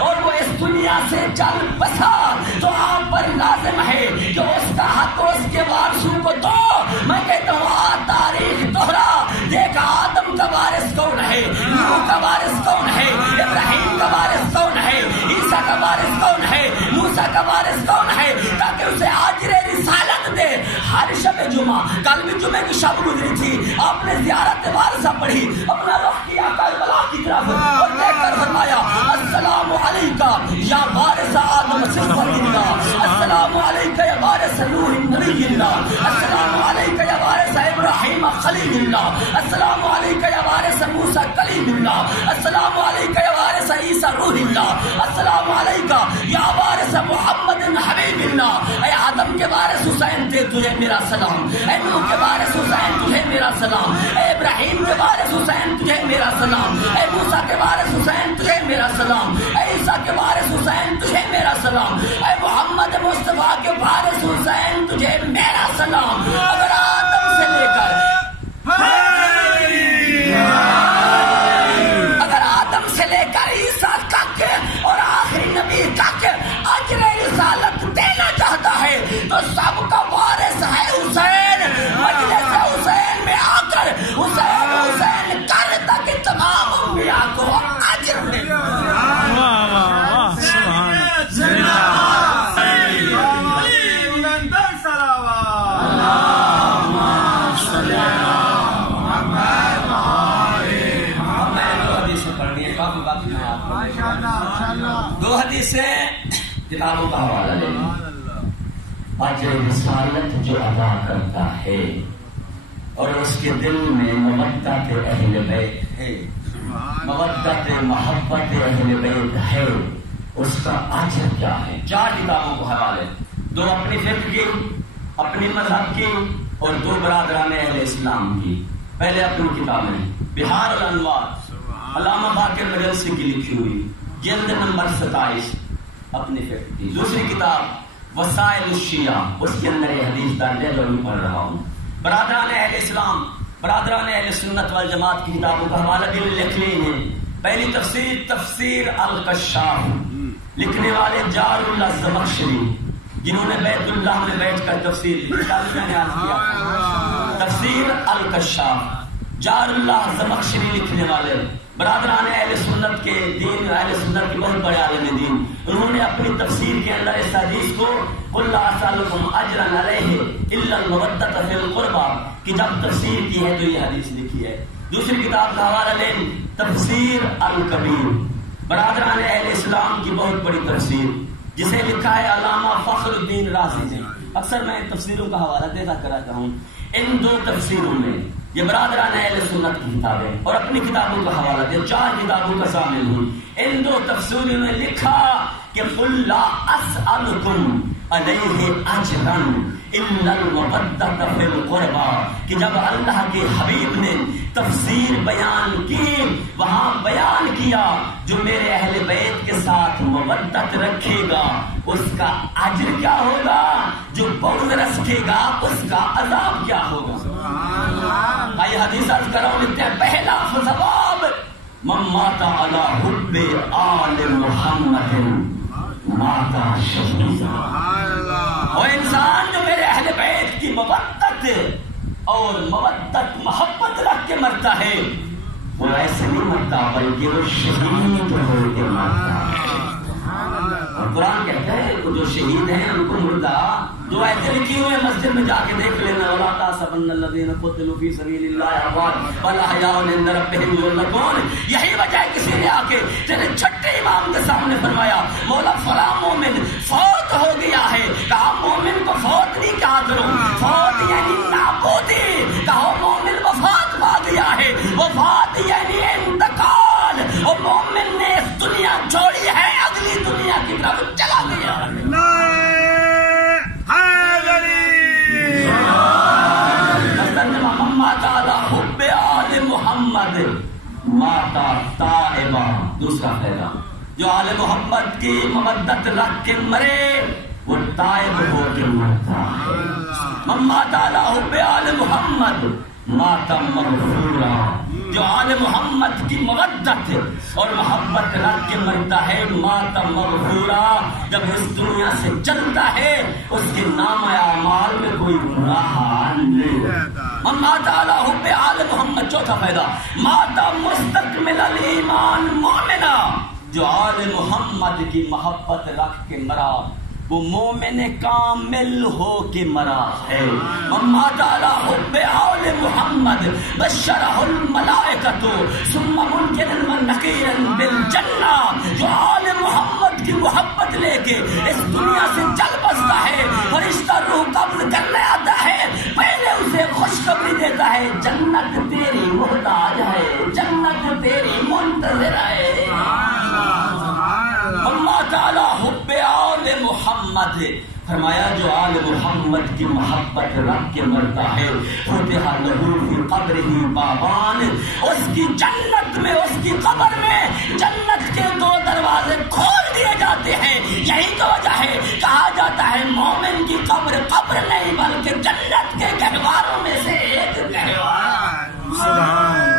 اور وہ اس دنیا سے چل بسا، تو آپ پر لازم ہے کہ اس کا حق اس کے وارثوں کو دو۔ میں کہتا ہوں تاریخ دوہرا، دیکھ آدم کا وارث کون ہے، نوح کا وارث کون ہے، ابراہیم کا وارث کون ہے، عیسیٰ کا وارث کون ہے، موسیٰ کا وارث کون ہے، تاکہ اسے اجر رسالت دے۔ ہر شب جمعہ، کل بھی جمعے کی شب گزری تھی، آپ نے زیارت وارثہ پڑھی، اپنا رخ کیا کربلا کی طرف اور دیکھ کر فرمایا السلام علیکہ یا وارث آدم صفوت اللہ، السلام علیکہ یا وارث نوح نبی اللہ، السلام علیکہ یا وارث ابراہیم خلیل اللہ، السلام علیکہ یا وارث موسیٰ کلیم اللہ، السلام علیکہ یا وارث عیسیٰ روح اللہ، السلام علیکہ یا وارث محمد حبیب اللہ۔ اے آدم کے وارث حسین تجھے میرا سلام، اے نوح کے وارث حسین تجھے میرا سلام، اے ابراہیم کے وارث حسین تجھے میرا سلام، اے موسیٰ کے وارث حسین تجھے میرا سلام، اے عیسیٰ کے وارث حسین تجھے میرا سلام، اے محمد مصطفیٰ کے وارث حسین تجھے میرا سلام۔ اگر آدم سے لے کر عیسیٰ تک اور آخری نبی تک اجر رسالت دینا چاہتا ہے تو سب کا وارث ہے حسین۔ مجلس حسین میں آ کر حسین حسین کر تک تمام انبیاء کو اجر ملے۔ دو حدیثیں کتابوں کا حوالہ لیں۔ اجر رسالت جو ادا کرتا ہے اور اس کے دل میں مودت اہل بیت ہے، مودت محبت اہل بیت ہے، اس کا اجر کیا ہے؟ 4 کتابوں کو حوالے، 2 اپنی فقہ کی، اپنی مذہب کی، اور 2 برادران اہل اسلام کی۔ پہلے اپنی کتابیں، بہار الانوار علامہ باقر مجلسی کی لکھی ہوئی، جلد نمبر 27، اپنی فقہ کی۔ دوسری کتاب وسائل الشیعہ، اس کے اندر یہ حدیث درج ہے جو میں پڑھ رہا ہوں۔ برادران اہل اسلام، برادران اہل سنت والجماعت کی کتابوں کا حوالہ بھی لکھ لی ہے۔ پہلی تفسیر تفسیر الکشاف، لکھنے والے جار اللہ زمخشری، جنہوں نے بیت اللہ میں بیٹھ کر تفسیر لکھی، تفسیر الکشاف، جار اللہ زمخشری لکھنے والے، برادران اہل سنت کے دین، اہل سنت کے بہت بڑے عالم دین، انہوں نے اپنی تفسیر کے اندر اس حدیث کو قل لا اسألکم اجرا علیہ الا المودۃ فی القربى کی جب تفسیر کی ہے تو یہ حدیث لکھی ہے۔ دوسری کتاب کا حوالہ لیں، تفسیر الکبیر، برادران اہل اسلام کی بہت بڑی تفسیر، جسے لکھا ہے علامہ فخر الدین رازی نے۔ اکثر میں تفسیروں کا حوالہ دیتا کراتا ہوں۔ ان 2 تفسیروں میں یہ برادران اہل سنت کی کتابیں اور اپنی کتابوں کا حوالہ دیا، 4 کتابوں کا شامل ہوں۔ ان 2 تفسیروں نے لکھا کہ قل لا اسألکم علیہ اجرا الا المودۃ فی القربى، کہ جب اللہ کے حبیب نے تفسیر بیان کی وہاں بیان کیا جو میرے اہل بیت کے ساتھ مودت رکھے گا اس کا اجر کیا ہوگا، جو بغض رکھے گا اس کا عذاب کیا ہوگا۔ آئی حدیث عرض کر رہا ہوں، لکھتے ہیں پہلا ثواب من مات علی حب آل محمد مات شہیدا، وہ انسان جو میرے اہل بیت کی مودت اور مودت محبت رکھ کے مرتا ہے وہ ایسے نہیں مرتا بلکہ وہ شہید ہو کے مرتا ہے۔ اور قرآن کہتا ہے جو شہید ہیں ان کو مردہ جو ایسے لکھی ہوئے مسجد میں جا کے دیکھ لینا، وَلَا تَحْسَبَنَّ الَّذِينَ قُتِلُوا فِي سَبِيلِ اللَّهِ أَمْوَاتٌ بَلْ أَحْيَاءٌ عِندَ رَبِّهِمْ يُرْزَقُونَ۔ یہی وجہ ہے کسی نے آ کے تیرے چھٹے امام کے سامنے فرمایا مولا فلاں مومن فوت ہو گیا ہے، کہا مومن کو فوت نہیں کہا کرو، فوت یعنی نابودی، کہو مومن وفات پا گیا ہے، وفات یعنی انتقال، اور مومن نے اس دنیا چھوڑی ہے اگلی دنیا کی طرف چلا گیا۔ محمد ماتا تائبہ، دوسرا پہلا جو آل محمد کی مودت رکھ کے مرے وہ تائب ہو کے مرتا ہے۔ من مات علی حب آل محمد ماتا مغفورا، جو آل محمد کی مودت اور محبت رکھ کے مرتا ہے ماتا مغفورا، جب اس دنیا سے چلتا ہے اس کے نام اعمال میں کوئی گناہ نہیں۔ من مات علی حب آل محمد، چوتھا فائدہ ماتا مستکمل الایمان مومنا، جو آل محمد کی محبت رکھ کے مرا وہ مومن کامل ہو کے مرا ہے۔ من مات علی حب آل محمد بشرہ الملائکۃ ثم منکرا ونکیرا بالجنہ، جو آل محمد کی محبت لے کے اس دنیا سے چل بستا ہے فرشتہ روح قبض کرنے آتا ہے پہلے اسے خوشخبری دیتا ہے جنت تیری محتاج ہے، جنت تیری منتظر ہے۔ اللہ تعالی حب آل محمد، فرمایا جو آل محمد کی محبت رکھ کے مرتا ہے فتح لہ فی قبرہ بابان، اس کی جنت میں اس کی قبر میں جنت کے دو دروازے کھول دیے جاتے ہیں۔ یہی تو وجہ ہے کہا جاتا ہے مومن کی قبر قبر نہیں بلکہ جنت کے گہواروں میں سے ایک گہوار۔ سبحان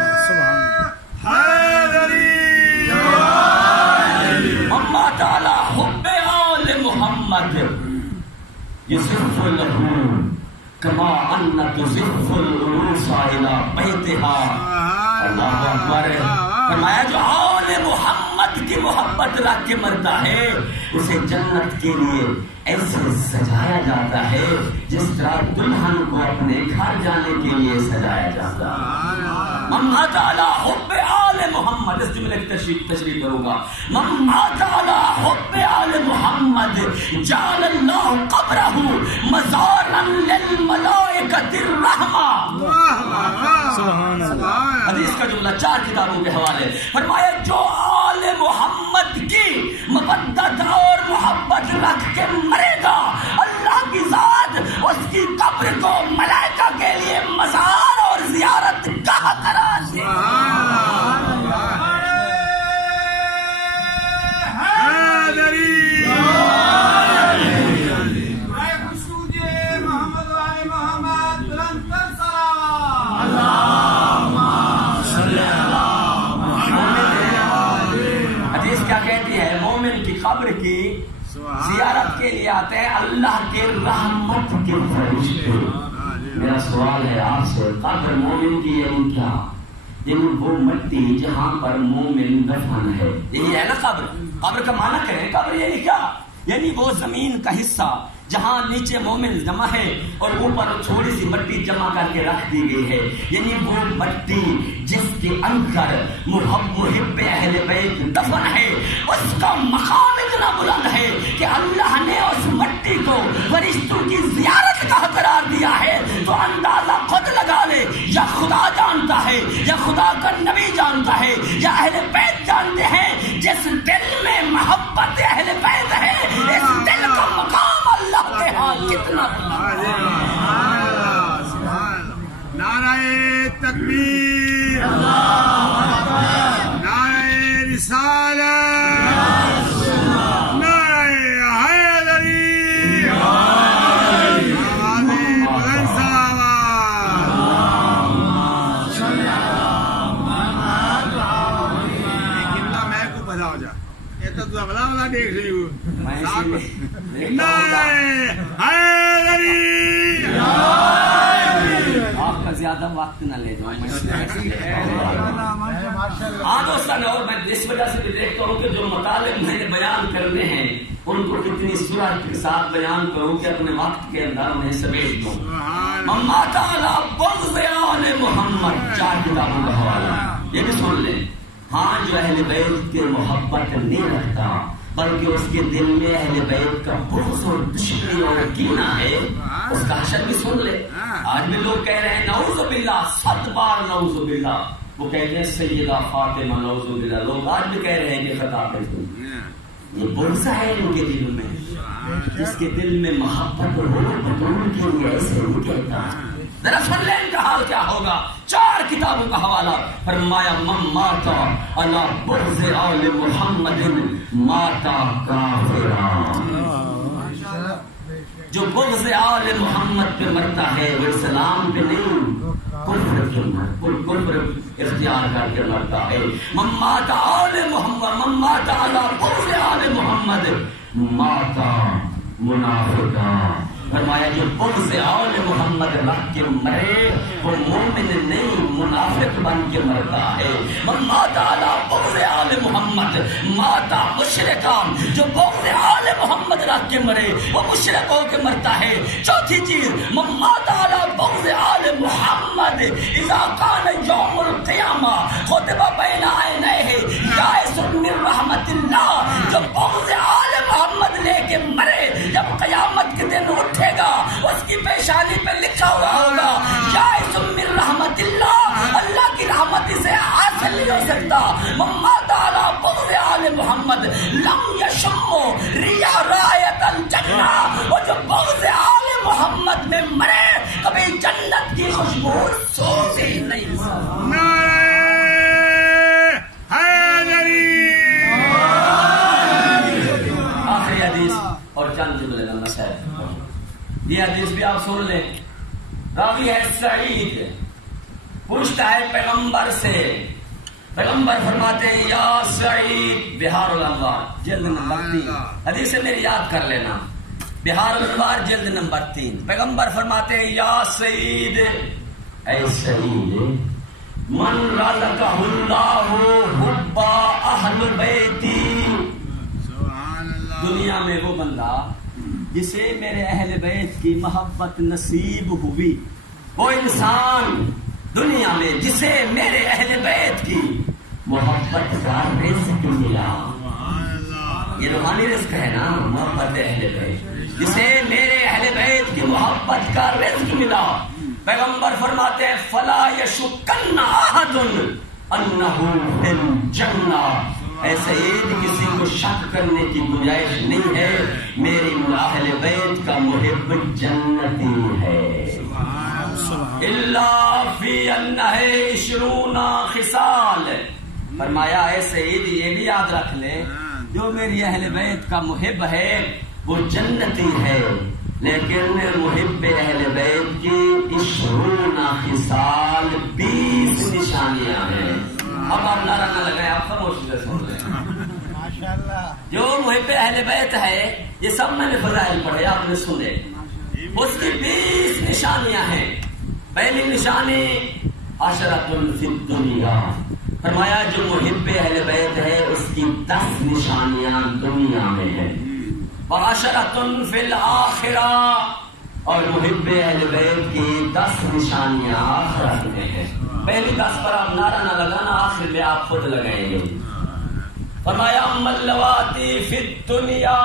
اللہ تعالی حب آل محمد یصف لہ کما ان تزف العروس الی بیتھا۔ اللہ اکبر، فرمایا جو آل محمد کی محبت رکھ کے مرتا ہے اسے جنت کے لیے ایسے سجایا جاتا ہے جس طرح دلہن کو اپنے گھر جانے کے لیے سجایا جاتا ہے۔ من مات علی حب آل محمد، اس جملے کی تشریح کروں گا، من مات علی حب آل محمد جعل اللہ قبرہ مزارا للملائکۃ الرحمہ۔ سبحان اللہ۔ حدیث کا جملہ 4 کتابوں کے حوالے، فرمایا جو آل محمد کی مودت اور محبت رکھ کے مرے گا اللہ کی ذات اس کی قبر کو ملائکہ کے لیے مزار اور زیارت گاہ قرار دے گا۔ قبر کی زیارت کے لیے آتے ہیں اللہ کے رحمت کے فرشتے۔ میرا سوال ہے آپ سے، قبر مومن کی یعنی کیا؟ یعنی وہ مٹی جہاں پر مومن دفن ہے، یہی ہے نا قبر۔ قبر کا معنی کریں، قبر یعنی کیا؟ یعنی وہ زمین کا حصہ جہاں نیچے مومن جمع ہے اور اوپر تھوڑی سی مٹی جمع کر کے رکھ دی گئی ہے، یعنی وہ مٹی جس کے اندر محب اہل بیت دفن ہے اس کا مقام اتنا بلند ہے کہ اللہ نے اس مٹی کو فرشتوں کی زیارت کا قرار دیا ہے۔ تو اندازہ خود لگا لے، یا خدا جانتا ہے یا خدا کا نبی جانتا ہے یا اہل بیت جانتے ہیں، جس دل میں محبت اہل بیت ہے اس دل کا مقام اللہ کے ہاں کتنا تکبیر نعرہ رسالت نعرہ حیدری آواز بلند کتنا میں کو بتا ہو جا یہ تو اگلا والا دیکھ رہی ہوں نعرہ حیدری آپ کا زیادہ وقت نہ لے جاؤں ہاں دوستان، اور میں اس وجہ سے بھی دیکھتا ہوں کہ جو مطالب میں نے بیان کرنے ہیں ان کو کتنی سرعت کے ساتھ بیان کروں کہ اپنے وقت کے اندر انہیں سمیٹ دوں. اما تعالی بغض آل محمد 4 کتابوں کا حوالہ یہ بھی سن لیں. ہاں جو اہل بیت کے محبت نہیں رکھتا بلکہ اس کے دل میں اہل بیت کا بغض اور دشمنی اور کینہ ہے، اس کا حشر بھی سن لے. آج بھی لوگ کہہ رہے ہیں نعوذ باللہ، 7 بار نعوذ باللہ. وہ کہتے ہیں سیدہ فاطمہ نعوذ باللہ. لوگ آج بھی کہہ رہے ہیں کہ خطا کرتے ہیں. یہ بغض ہے ان کے دل میں. جس کے دل میں محبت اور بطول کے لیے ایسے نہیں کہتا. ذرا سن لیں ان کا حال کیا ہوگا. 4 کتابوں کا حوالہ. فرمایا من مات علی بغض آل محمد مات کافرا. جو بغض آل محمد پہ مرتا ہے وہ اسلام پہ نہیں کفر اختیار کر کے مرتا ہے. من مات آل محمد من مات علی بغض آل محمد مات منافقا. فرمایا جو بغض آل محمد رکھ کے مرے وہ مومن نہیں منافق بن کے مرتا ہے. من مات علی بغض آل محمد مات مشرکا. جو بغض آل محمد رکھ کے مرے وہ مشرک ہو کے مرتا ہے. چوتھی چیز من مات علی بغض آل محمد اذا کان یوم القیامہ خطب بین عینیہ یائس من رحمت اللہ. جو بغض آل محمد لے کے مرے جب قیامت کے دن اٹھے گا اس کی پیشانی پہ لکھا ہوا ہوگا یائس من رحمت اللہ. اللہ کی رحمت اسے حاصل نہیں ہو سکتا. من مات علی بغض آل محمد لم یشم ریا رایت الجنہ. وہ جو بغض آل محمد میں مرے کبھی جنت کی خوشبو سوچ ہی نہیں سکتا. آخری حدیث اور چند جملے میں شاید یہ حدیث بھی آپ سن لیں. راوی ہے سعید، پوچھتا ہے پیغمبر سے. پیغمبر فرماتے ہیں یا سعید، بہار الانوار جلد نمبر 3. حدیث میری یاد کر لینا. بہار الانوار جلد نمبر 3. پیغمبر فرماتے ہیں یا سعید، اے سعید، من رزقہ اللہ حب اہل بیتی. دنیا میں وہ بندہ جسے میرے اہل بیت کی محبت نصیب ہوئی، وہ انسان دنیا میں جسے میرے اہل بیت کی محبت کا رزق ملا. یہ روحانی رزق ہے نا، محبت اہل بیت. جسے میرے اہل بیت کی محبت کا رزق ملا. پیغمبر فرماتے ہیں فلا یشکن احد انہ فی الجنہ. ایسے ایک کسی کو شک کرنے کی گنجائش نہیں ہے، میری اہل بیت کا محب جنتی ہے. الا فی انہ 20 خصال. فرمایا اے سعید یہ بھی یاد رکھ لے جو میری اہل بیت کا محب ہے وہ جنتی ہے، لیکن محب اہل بیت کی 20 خصال 20 نشانیاں ہیں. اب آپ نعرہ نہ لگائیں، آپ خاموشی سے سن لیں. جو محب اہل بیت ہے یہ سب میں نے فضائل پڑھے، آپ نے سنے. اس کی 20 نشانیاں ہیں. پہلی نشانی عشرۃ فی الدنیا. فرمایا جو محب اہل بیت ہے اس کی 10 نشانیاں دنیا میں ہیں. وعشرۃ فی الآخرہ. اور محب اہل بیت کی 10 نشانیاں آخرت میں ہیں. پہلی 10 پر آپ نعرہ نہ لگانا، آخر میں آپ خود لگائیں گے. فرمایا ملواتی فی الدنیا.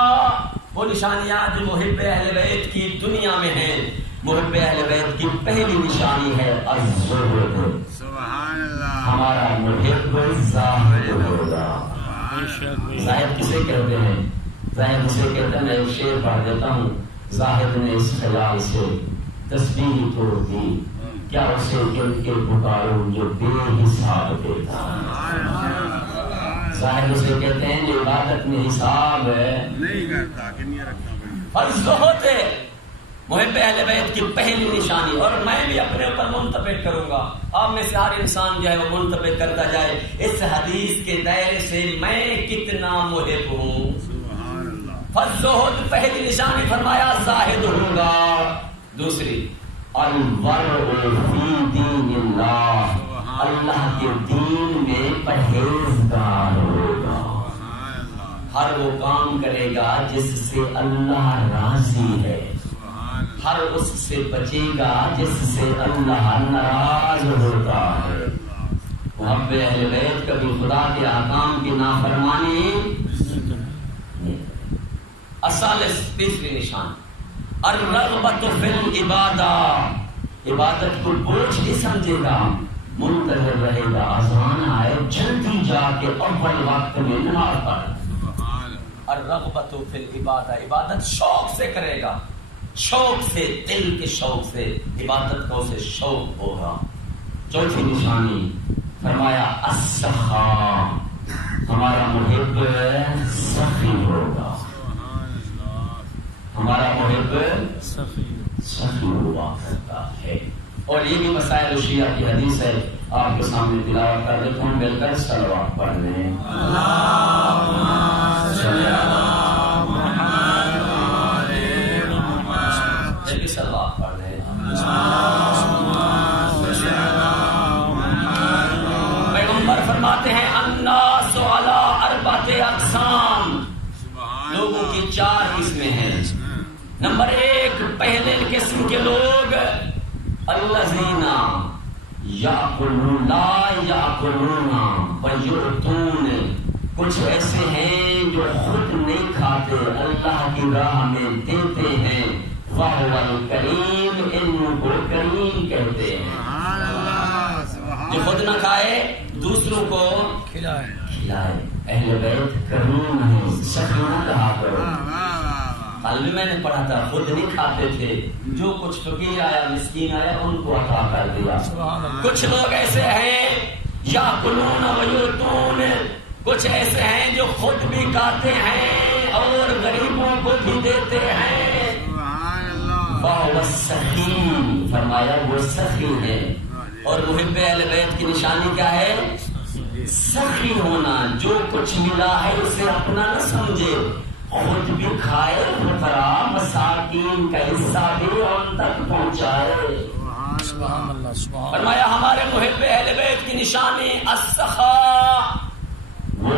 وہ نشانیاں جو محب اہل بیت کی دنیا میں ہیں. محب اہل بیت کی پہلی نشانی ہے الزہد. سبحان اللہ. ہمارا محب زاہد ہوگا. زاہد کسے کہتے ہیں؟ زاہد اسے کہتے ہیں، میں ایک شعر پڑھ دیتا ہوں. زاہد نے اس خیال سے تسبیح توڑ دی، کیا اسے گر کے پکاروں جو بے حساب دیتا ظاہر اسے کہتے ہیں جو عبادت میں حساب نہیں کرتا کہ نہیں رکھتا الزہد محب اہل بیت کی پہلی نشانی. اور میں بھی اپنے اوپر منتبہ کروں گا, آپ میں سے ہر انسان جو ہے وہ منتبہ کرتا جائے اس حدیث کے دائرے سے میں کتنا محب ہوں. فالزہد پہلی نشانی فرمایا زاہد ہوں گا. دوسری الورع فی دین اللہ, اللہ کے دین میں پرہیزگار ہوگا. ہر وہ کام کرے گا جس سے اللہ راضی ہے, ہر اس سے بچے گا جس سے اللہ ناراض ہوتا ہے. محب اہل بیت کبھی خدا کے احکام کی نافرمانی. الثالث تیسری نشان الرغبۃ فی العبادہ, عبادت کو بوجھ نہیں سمجھے گا, منتظر رہے گا اذان آئے جلدی جا کے اول وقت میں نماز پڑھ. الرغبۃ فی العبادہ, عبادت شوق سے کرے گا, شوق سے, دل کے شوق سے عبادت کا اسے شوق ہوگا. چوتھی نشانی فرمایا السخاء, ہمارا محب سخی ہوگا, ہمارا محب سخی ہوا کرتا ہے. اور یہ بھی مسائل شیعہ کی حدیث ہے, آپ کے سامنے تلاوت کر دیتا ہوں, مل کر صلوات پڑھ لیں. صلوات پڑھ لیں. پیغمبر فرماتے ہیں الناس علی اربعۃ اقسام, لوگوں کی 4 قسمیں ہیں. نمبر 1, پہلے قسم کے لوگ الذین یاکلون لا یاکلون ویعطون, کچھ ایسے ہیں جو خود نہیں کھاتے اللہ کی راہ میں دیتے ہیں. فَهُوَ الْكَرِيمُ, ان کو کریم کہتے ہیں. جو خود نہ کھائے دوسروں کو کھلائے. اہل بیت کریم ہیں, سخی نہ کہا کرو. کل میں نے پڑھا تھا خود نہیں کھاتے تھے, جو کچھ فقیر آیا مسکین آیا ان کو عطا کر دیا. کچھ لوگ ایسے ہیں یاکلون ویعطون, کچھ ایسے ہیں جو خود بھی کھاتے ہیں اور غریبوں کو بھی دیتے ہیں. فَهُوَ السَّخِي, فرمایا وہ سخی ہے. اور محب اہل بیت کی نشانی کیا ہے؟ سخی ہونا. جو کچھ ملا ہے اسے اپنا نہ سمجھے, خود بھی کھائے, فقراء مساکین کا حصہ بھی ان تک پہنچائے. فرمایا ہمارے محب اہل بیت کی نشانی السخاء, وہ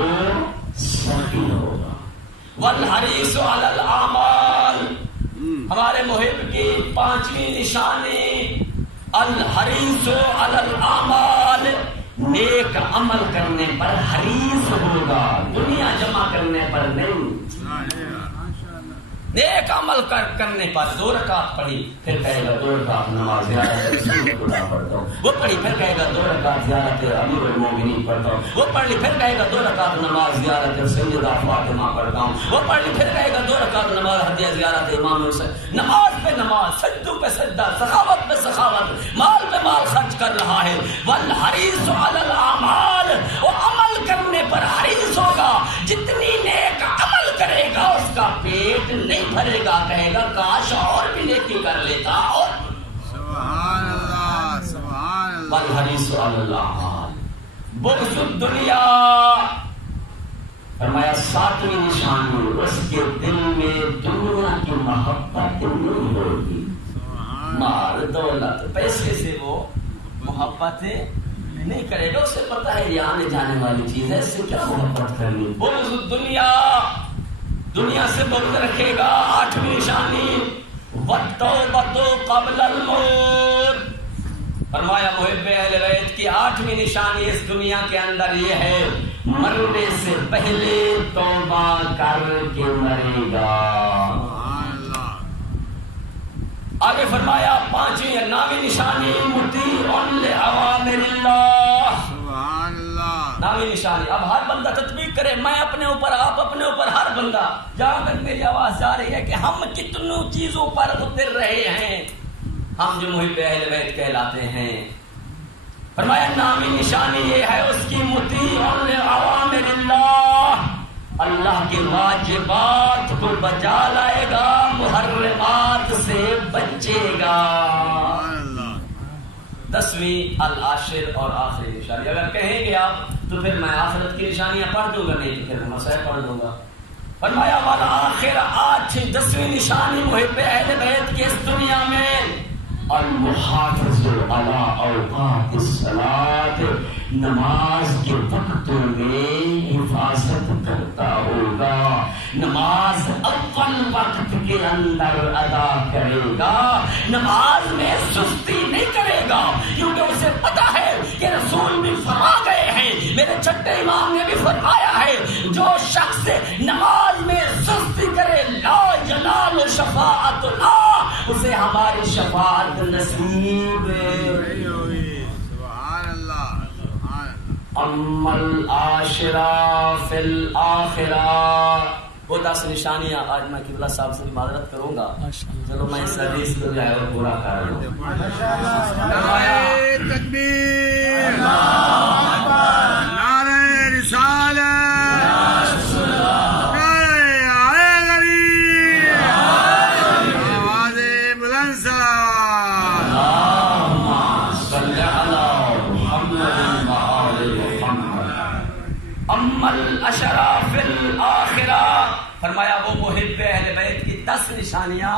سخی ہوگا. والحریص علی الاعمال, ہمارے محب کی 5ویں نشانی الحریص علی الاعمال, نیک عمل کرنے پر حریص ہوگا, دنیا جمع کرنے پر نہیں. نیک عمل کرنے پر 2 رکعت پڑھی پھر کہے گا 2 رکعت نماز زیارت پڑھتا ہوں. وہ پڑھی پھر کہے گا 2 رکعت زیارت امیر المومنین پڑھتا ہوں. وہ پڑھ لی پھر کہے گا 2 رکعت نماز زیارت سیدہ فاطمہ پڑھتا ہوں. وہ پڑھ لی پھر کہے گا 2 رکعت نماز ہدیہ زیارت امام حسین. نماز پہ نماز, سجدوں پہ سجدہ, سخاوت پہ سخاوت, مال پہ مال خرچ کر رہا ہے. والحریص علی الاعمال, وہ عمل کرنے پر حریص ہوگا. جتنی نیک عمل کرے گا اس کا پیٹ نہیں بھرے گا, کہے گا کاش اور بھی نیکی کر لیتا. اور سبحان اللہ سبحان اللہ. والحریص علی الاعمال بغض الدنیا, فرمایا 7ویں نشانی اس کے دل میں دنیا کی محبت نہیں ہوگی. مال دولت پیسے سے وہ محبت نہیں کرے گا, اسے پتا ہے یہ آنے جانے والی چیز ہے, اس سے کیا محبت کرنی. بغض الدنیا, دنیا سے بغض رکھے گا. 8ویں نشانی والتوبۃ قبل الموت, فرمایا محب اہل بیت کی 8ویں نشانی اس دنیا کے اندر یہ ہے مرنے سے پہلے توبہ کر کے مرے گا. آگے فرمایا 5ویں 9ویں نشانی مطیع لأوامر اللہ. 9ویں نشانی, اب ہر بندہ تطبیق کرے, میں اپنے اوپر, آپ اپنے اوپر, ہر بندہ. جہاں تک میری آواز جا رہی ہے کہ ہم کتنوں چیزوں پر اتر رہے ہیں, ہم جو محب اہل بیت کہلاتے ہیں. فرمایا نامی نشانی یہ ہے اس کی مطیع لأوامر اللہ، اللہ کے واجبات کو بجا لائے گا، محرمات سے بچے گا. 10ویں العاشر اور آخری نشانی. اگر کہیں گے آپ تو پھر میں آخرت کی نشانیاں پڑھ دوں گا، نہیں تو پھر مسائل پڑھ دوں گا. فرمایا والآخر 10ویں نشانی محب اہل بیت کی اس دنیا میں المحافظ علی اوقات الصلاۃ، نماز کے وقتوں میں حفاظت کرتا ہوگا، نماز اول وقت کے اندر ادا کرے گا، نماز میں سستی نہیں کرے گا، کیونکہ اسے پتا ہے کہ رسول بھی فرما گئے ہیں، میرے چھٹے امام نے بھی فرمایا ہے جو شخص نماز میں سستی کرے لا ینال شفاعت اللہ، اسے ہماری شفاعت نصیب ہے. اما العاشرہ فی الآخرہ، وہ 10 نشانیاں آج میں قبلہ صاحب سے بھی معذرت کروں گا. چلو میں اس حدیث کو جو ہے وہ پورا کر لوں. نعرہ تکبیر، نعرہ رسالت، نعرہ حیدری، آواز بلند صلوات. اللہم صلی علی محمد وآل محمد. اما العشرہ فی الآخرہ، فرمایا وہ محب اہل بیت کی 10 نشانیاں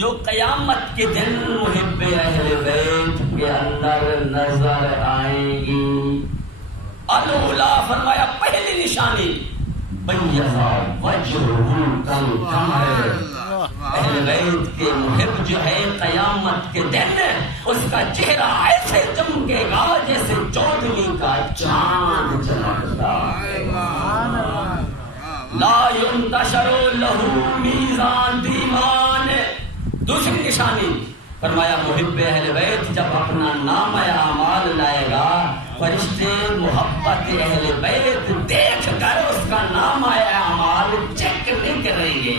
جو قیامت کے دن محب اہل بیت کے اندر نظر آئیں گی. الاولی، فرمایا پہلی نشانی بیضا وجہہ کالقمر، اہل بیت کے محب جو ہے قیامت کے دن اس کا چہرہ ایسے چمکے گا جیسے چودھویں کا چاند چمکتا ہے. لا ينتشر له میزان دیوان. دوسری نشانی فرمایا محب اہل بیت جب اپنا نام اعمال لائے گا، فرشتے محبت اہل بیت دیکھ کر اس کا نام اعمال چیک نہیں کریں گے،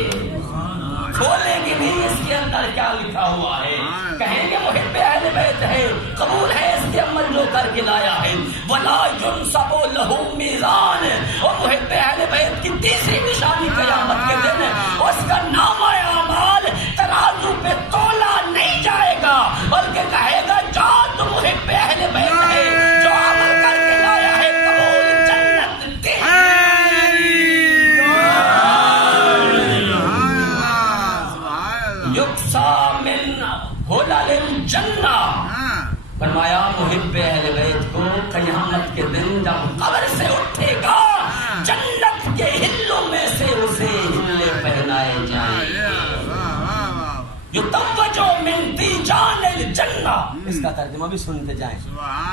کھولیں گے نہیں اس کے اندر کیا لکھا ہوا ہے، کہیں گے محب اہل بیت ہے، قبول ہے اس کے عمل جو کر کے لایا ہے. ولا ينصب له میزان، اور محب اہل بیت کی تیسری نشانی قیامت کے دن اس کا نام اعمال ترازو پہ تولا نہیں جائے گا، بلکہ کہے گا جا تو محب اہل بیت ہے، جو عمل کر کے لایا ہے قبول جنت دے. یکسا من حلل الجنہ، فرمایا محب اہل بیت کو قیامت کے دن جب قبر سے اٹھے گا جنت کے ہلوں میں سے اسے ہلے پہنائے جائیں گے. یتوج من تیجان الجنہ، اس کا ترجمہ بھی سنتے جائیں.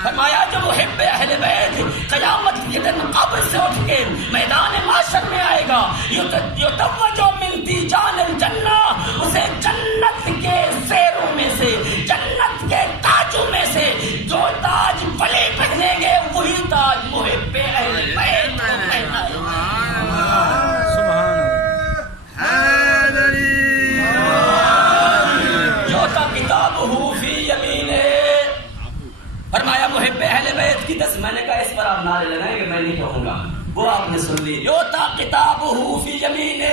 فرمایا جو محب اہل بیت قیامت کے دن قبر سے اٹھ کے میدان محشر میں آئے گا، یتوج من تیجان الجنہ، اسے جنت کے سیروں میں سے، جنت کے تاجوں میں سے جو تاج ولی پہنیں گے وہی تاج محب اہل بیت کو پہنائے گا. فرمایا محب اہل بیت کی 10، میں نے کہا اس پر آپ نعرے لگائیں گے، میں نہیں کہوں گا، وہ آپ نے سن لی. یوتا کتابہ فی یمینہ،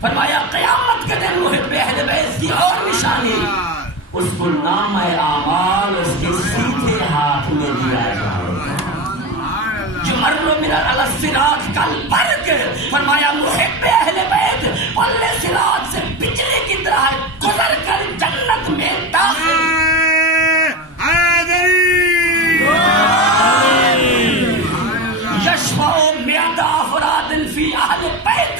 فرمایا قیامت کے دن محب اہل بیت کی اور نشانی، اس کو نام اعمال اس کے سیدھے ہاتھ میں دیا جائے گا. یمر من علی الصراط کالبرق، فرمایا محب اہل بیت پلے صراط سے بجلی کی طرح گزر کر جنت میں داخل. یشفع مئات افراد فی اہل بیت،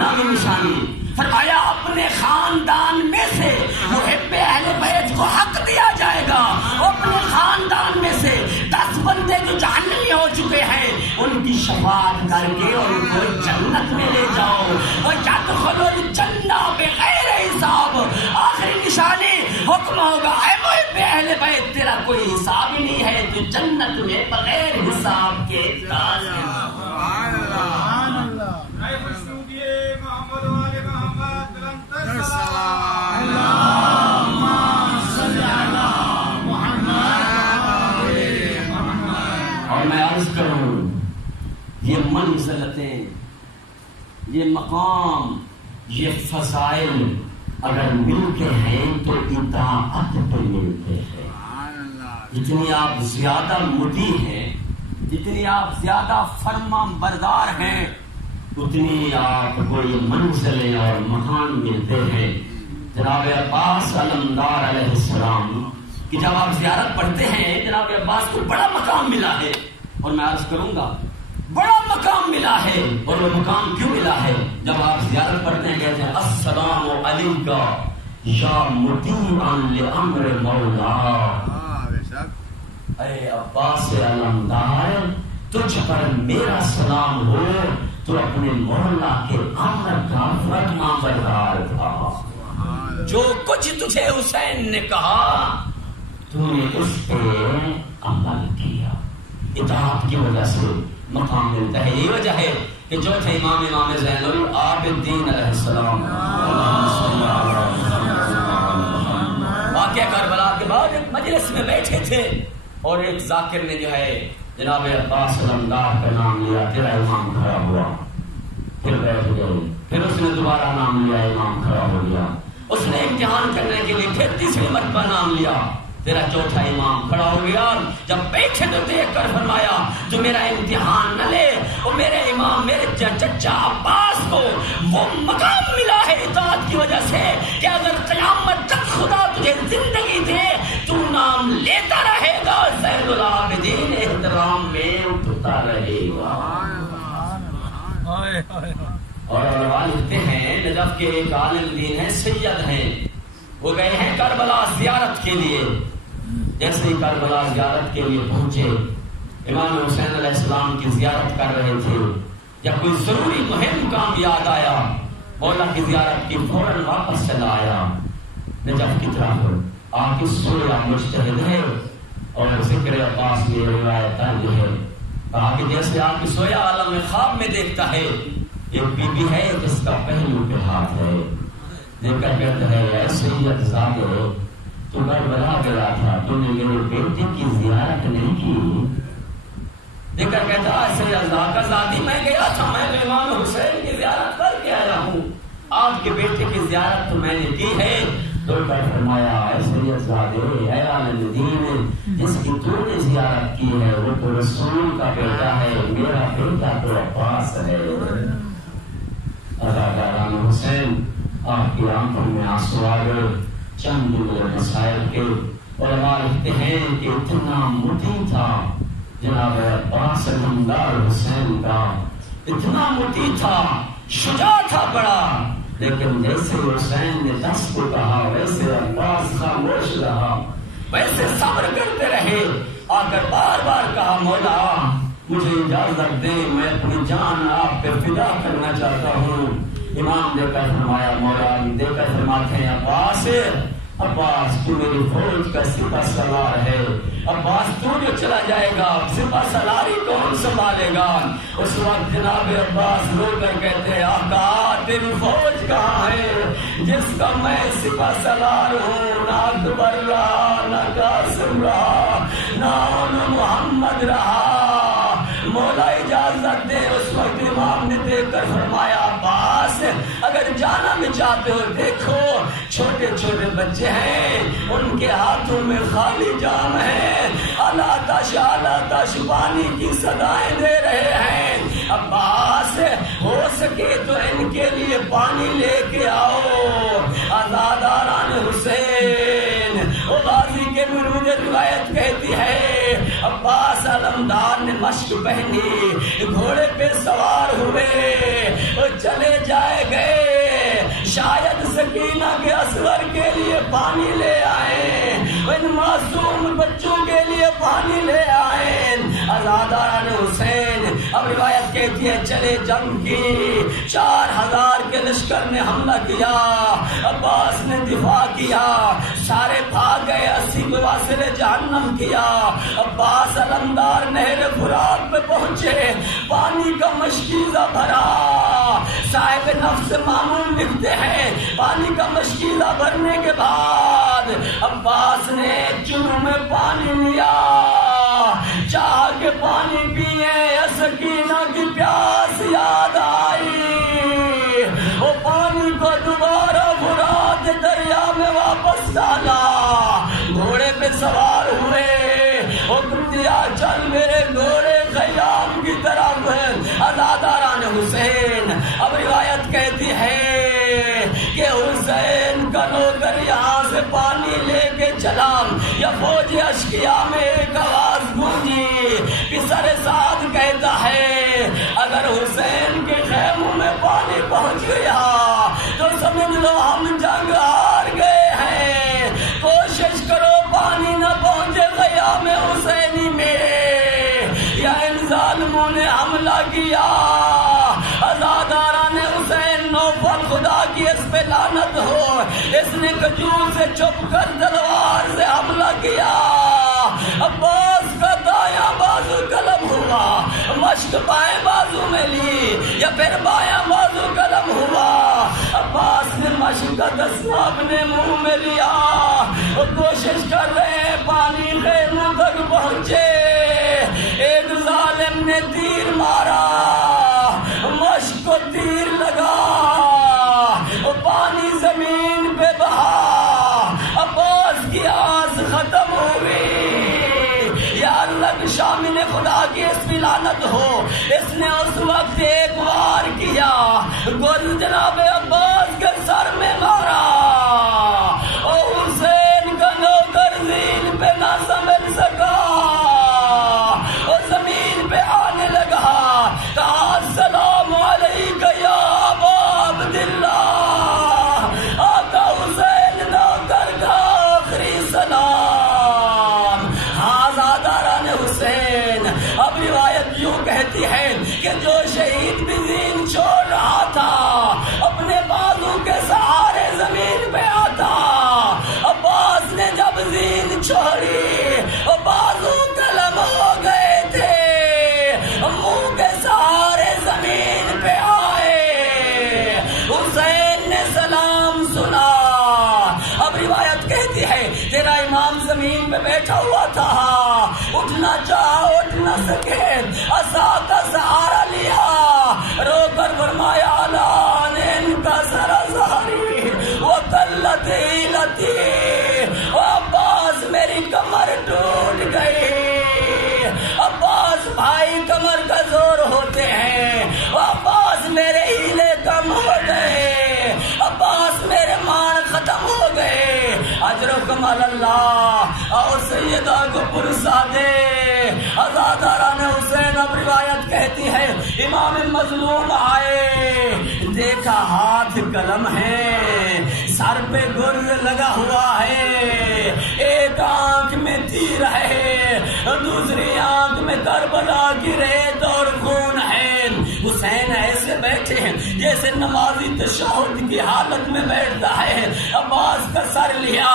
نام نشانی فرمایا اپنے خاندان میں سے محب اہل بیت کو حق دیا جائے گا، اپنے خاندان میں سے 10 بندے جو جہنمی ہو چکے ہیں ان کی شفاعت کر کے اور ان کو جنت میں لے جاؤ. وَيَدْخُلُ الْجَنَّةَ بِغَيْرِ حساب، آخری نشانی حکم ہوگا اے محب اہل بیت تیرا کوئی حساب ہی نہیں ہے، تو جنت میں بغیر حساب کے داخل. اللہ کروں یہ منزلتیں، یہ مقام، یہ فضائل اگر ملتے ہیں تو اطاعت پہ ملتے ہیں. جتنی آپ زیادہ مطیع ہیں، جتنی آپ زیادہ فرما بردار ہیں، اتنی آپ کو یہ منزلیں اور مقام ملتے ہیں. جناب عباس علمدار علیہ السلام کہ جب آپ زیارت پڑھتے ہیں جناب عباس کو بڑا مقام ملا ہے، اور میں عرض کروں گا بڑا مقام ملا ہے. اور وہ مقام کیوں ملا ہے؟ جب آپ زیارت پڑھتے ہیں کہتے ہیں السلام علیکہ یا مطیعا لامر مولا. اے عباس علمدار تجھ پر میرا سلام ہو، تو اپنے مولا کے امر کا فرما بردار تھا. جو کچھ تجھے حسین نے کہا تو نے اس پہ عمل کیا. اطاعت کی وجہ سے مقام ملتا ہے. یہ وجہ ہے کہ جو تھے امام زین العابدین علیہ السلام، واقعہ کربلا کے بعد ایک مجلس میں بیٹھے تھے اور ایک ذاکر نے جو ہے جناب عباس علمدار کا نام لیا. تیرا امام کھڑا ہوا، پھر بیٹھ گئے، پھر اس نے دوبارہ نام لیا، امام کھڑا ہو گیا. اس نے امتحان کرنے کے لیے پھر تیسری مرتبہ نام لیا، تیرا چوتھا امام کھڑا ہو گیا. جب بیٹھے تو دیکھ کر فرمایا جو میرا امتحان نہ لے، وہ میرے امام میرے چچا عباس کو وہ مقام ملا ہے اطاعت کی وجہ سے کہ اگر قیامت تک خدا تجھے زندگی دے تو نام لیتا رہے گا، زین العابدین احترام میں اٹھتا رہے گا. اور علماء لکھتے ہیں نجف کے ایک عالم دین ہیں، سید ہیں، وہ گئے ہیں کربلا زیارت کے لیے. جیسے ہی کربلا زیارت کے لیے پہنچے، امام حسین علیہ السلام کی زیارت کر رہے تھے، جب کوئی ضروری مہم کام یاد آیا مولا کی زیارت کی فوراً واپس چلا آیا. نجف کی طرف آ کے سویا مجتہد ہے، اور ذکر عباس میں روایت درج ہے کہا کہ جیسے آپ کی سویا عالم خواب میں دیکھتا ہے، ایک بی بی ہے جس کا پہلو پہ ہاتھ ہے، دیکھ کر کہتا ہے اے سید زادے تو کربلا گیا تھا، تو نے میرے بیٹے کی زیارت نہیں کی. دیکھ کر کہتا ہے سید زادی میں گیا تھا، میں تو امام حسین کی زیارت کر کے آیا ہوں، آپ کے بیٹے کی زیارت تو میں نے کی ہے. تو پر فرمایا اے سید زادے اے عالم دین جس کی تو نے زیارت کی ہے وہ تو رسول کا بیٹا ہے، میرا بیٹا تو عباس ہے. اداکاران حسین آپ کی آنکھوں میں آنسو آ گئے. چند مسائل کے علماء لکھتے ہیں کہ اتنا مطیع تھا جناب عباس علمدار حسین کا، اتنا مطیع تھا، شجاع تھا بڑا، لیکن جیسے حسین نے 10 کو کہا ویسے عباس خاموش رہا، ویسے صبر کرتے رہے. آ کر بار بار کہا مولا مجھے اجازت دے، میں اپنی جان آپ پہ فدا کرنا چاہتا ہوں. امام دے کر فرمایا مولا دے کر فرماتے ہیں عباس تو میری فوج کا سپہ سالار ہے، عباس تو جو چلا جائے گا سپہ سالاری کون سنبھالے گا؟ اس وقت جناب عباس رو کر کہتے ہیں آقا تیری فوج کہاں ہے جس کا میں سپہ سالار ہوں؟ نہ اکبر رہا، نہ قاسم رہا، نہ محمد رہا. مولا اجازت دے. اس وقت امام نے دیکھ کر فرمایا عباس اگر جانا بھی چاہتے ہو دیکھو چھوٹے چھوٹے بچے ہیں، ان کے ہاتھوں میں خالی جام ہے، اللہ تش پانی کی صدائیں دے رہے ہیں. عباس ہو سکے تو ان کے لیے پانی لے کے آؤ. آزاداران حسین وہ غازی کے مجھے روایت کہتی ہے عباس علمدار نے مشق پہنی، گھوڑے پہ سوار ہوئے، چلے جائے گئے، شاید سکینہ کے اصغر کے لیے پانی لے آئے، ان معصوم بچوں کے لیے پانی لے آئے. آزاداران حسین اب روایت کہتی ہے چلے جنگ کی، 4000 کے لشکر نے حملہ کیا، عباس نے دفاع کیا، سارے بھاگ گئے، 80 کو واصل جہنم کیا. عباس علمدار نہر فرات پہ پہنچے، پانی کا مشکیزہ بھرا. صاحب نفس مامون لکھتے ہیں پانی کا مشکیزہ بھرنے کے بعد عباس نے چرو میں پانی لیا، چاہ کے پانی پیے، کے اشکیا میں ایک آواز گونجی، پسر سعد کہتا ہے اگر حسین کے خیموں میں پانی پہنچ گیا تو سمجھ لو ہم جنگ ہار گئے ہیں، کوشش کرو پانی نہ پہنچے خیام حسینی میں، یا ان ظالموں نے حملہ کیا، ازاداران حسین نوفل خدا کی اس پہ لعنت ہو، اس نے کھجور سے چھپ کر تلوار سے حملہ کیا، عباس کا دایاں بازو قلم ہوا، مشق بائیں بازو میں لی یا پھر بایاں بازو قلم ہوا، عباس نے مشق کا دسنا اپنے منہ میں لیا، کوشش کر رہے ہیں پانی خیموں تک پہنچے، ایک ظالم نے تیر مارا، مشق کو تیر لگا، پانی زمین پہ بہا، عباس کی آس ختم ہوئی، یا اللہ کی شامل خدا کی اس کی لعنت ہو، اس نے اس وقت ایک وار کیا، گل جناب عباس کے سر میں مارا، اور حسین کا نوکر زین پہ نہ سنبھل سکا، اور زمین پہ آنے لگا، کہا السلام علیکہ یا ابا عبداللہ، آقا حسین نوکر کا آخری سلام، آزاداران حسین۔ اب روایت یوں کہتی ہے کہ جو شہید بھی زین چھوڑ رہا تھا اپنے بازو کے سہارے زمین پہ آتا، عباس نے جب زین چھوڑی بازو قلم ہو گئے تھے، منہ کے سہارے زمین پہ آئے، حسین نے سلام سنا۔ اب روایت کہتی ہے تیرا امام زمین پہ بیٹھا ہوا تھا، اٹھنا چاہا اٹھ نہ سکے، عصا کا سہارا لیا، رو کر فرمایا لان ان کا سرازاری وقلت ہیلتی، عباس میری کمر ٹوٹ گئی، عباس بھائی کمر کا زور ہوتے ہیں، عباس میرے ہیلے کم ہو گئے، عباس میرے مان ختم ہو گئے، اجرکم اللہ، اور سیدہ کو پرسا دے۔ ازاداران حسین اب روایت کہتی ہے امام مظلوم آئے، دیکھا ہاتھ قلم ہے، سر پہ گرز لگا ہوا ہے، ایک آنکھ میں تیر ہے، دوسری آنکھ میں کربلا کی ریت اور خون ہے، حسین ایسے بیٹھے ہیں جیسے نمازی تشہد کی حالت میں بیٹھتا ہے، عباس کا سر لیا،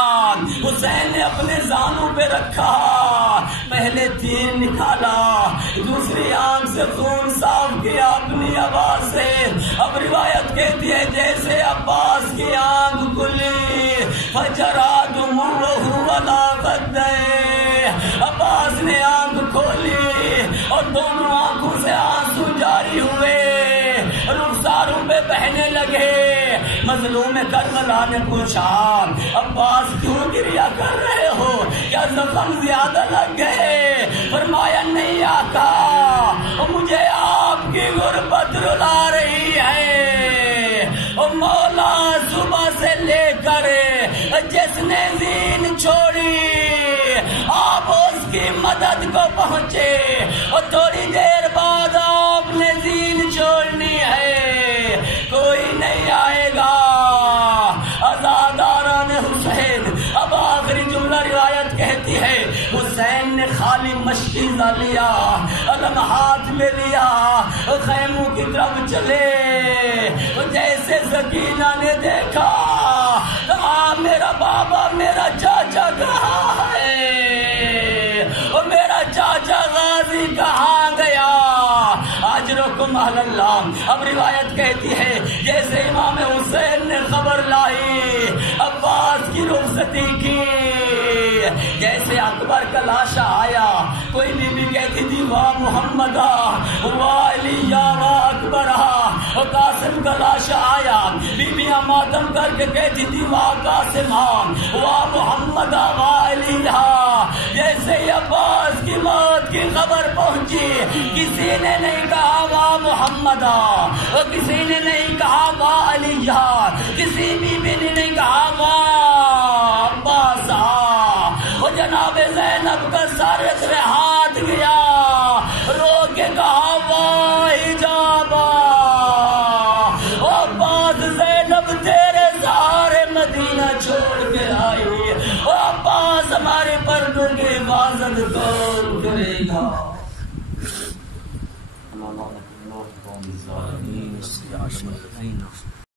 حسین نے اپنے زانوں پہ رکھا، پہلے تیر نکالا، دوسری آنکھ سے خون صاف کیا اپنی آواز سے۔ اب روایت کہتی ہے جیسے عباس کی آنکھ کھلی، فجرا دموعہ ولا خدیہ، عباس نے آنکھ کھولی اور دونوں آنکھوں سے آنسو جاری ہوئے، رخساروں پہ بہنے لگے۔ مظلوم کربلا نے پوچھا عباس کیوں گریہ کر رہے ہو، کیا زخم زیادہ لگ گئے؟ فرمایا نہیں آقا، مجھے آپ کی غربت رلا رہی ہے، مولا صبح سے لے کر جس نے زین چھوڑی آپ اس کی مدد کو پہنچے، اور تھوڑی دیر بعد آپ نے زین چھوڑنی ہے، کوئی نہیں آئے گا۔ ازاداران حسین اب آخری جملہ روایت کہتی ہے حسین نے خالی مشکیزہ لیا، علم ہاتھ میں لیا، خیموں کی طرف چلے، جیسے سکینہ نے دیکھا میرا بابا میرا چاچا کہاں ہے، میرا چاچا غازی کہاں گیا، اجرکم اللہ۔ اب روایت کہتی ہے جیسے امام حسین نے خبر لائی عباس کی رخصتی کی، جیسے اکبر کا لاشا آیا، کوئی بی بی کہتی تھی واہ محمد واہ علی واہ اکبر، قاسم کا لاشا آیا، بی بیاں ماتم کر کے کہتی تھی واہ قاسم واہ محمد واہ علی، جیسے عباس کی موت کی خبر پہنچی کسی نے نہیں کہا واہ محمد، کسی نے نہیں کہا واہ علی، کسی بی بی نے نہیں کہا واہ عباس، جناب زین فارغ میں ہاتھ گیا، رو کے کہا واہ جابا، او عباس زینب تیرے سارے مدینہ چھوڑ کے آئی، او عباس ہمارے پردوں کی حفاظت کون کرے گا؟ اللہ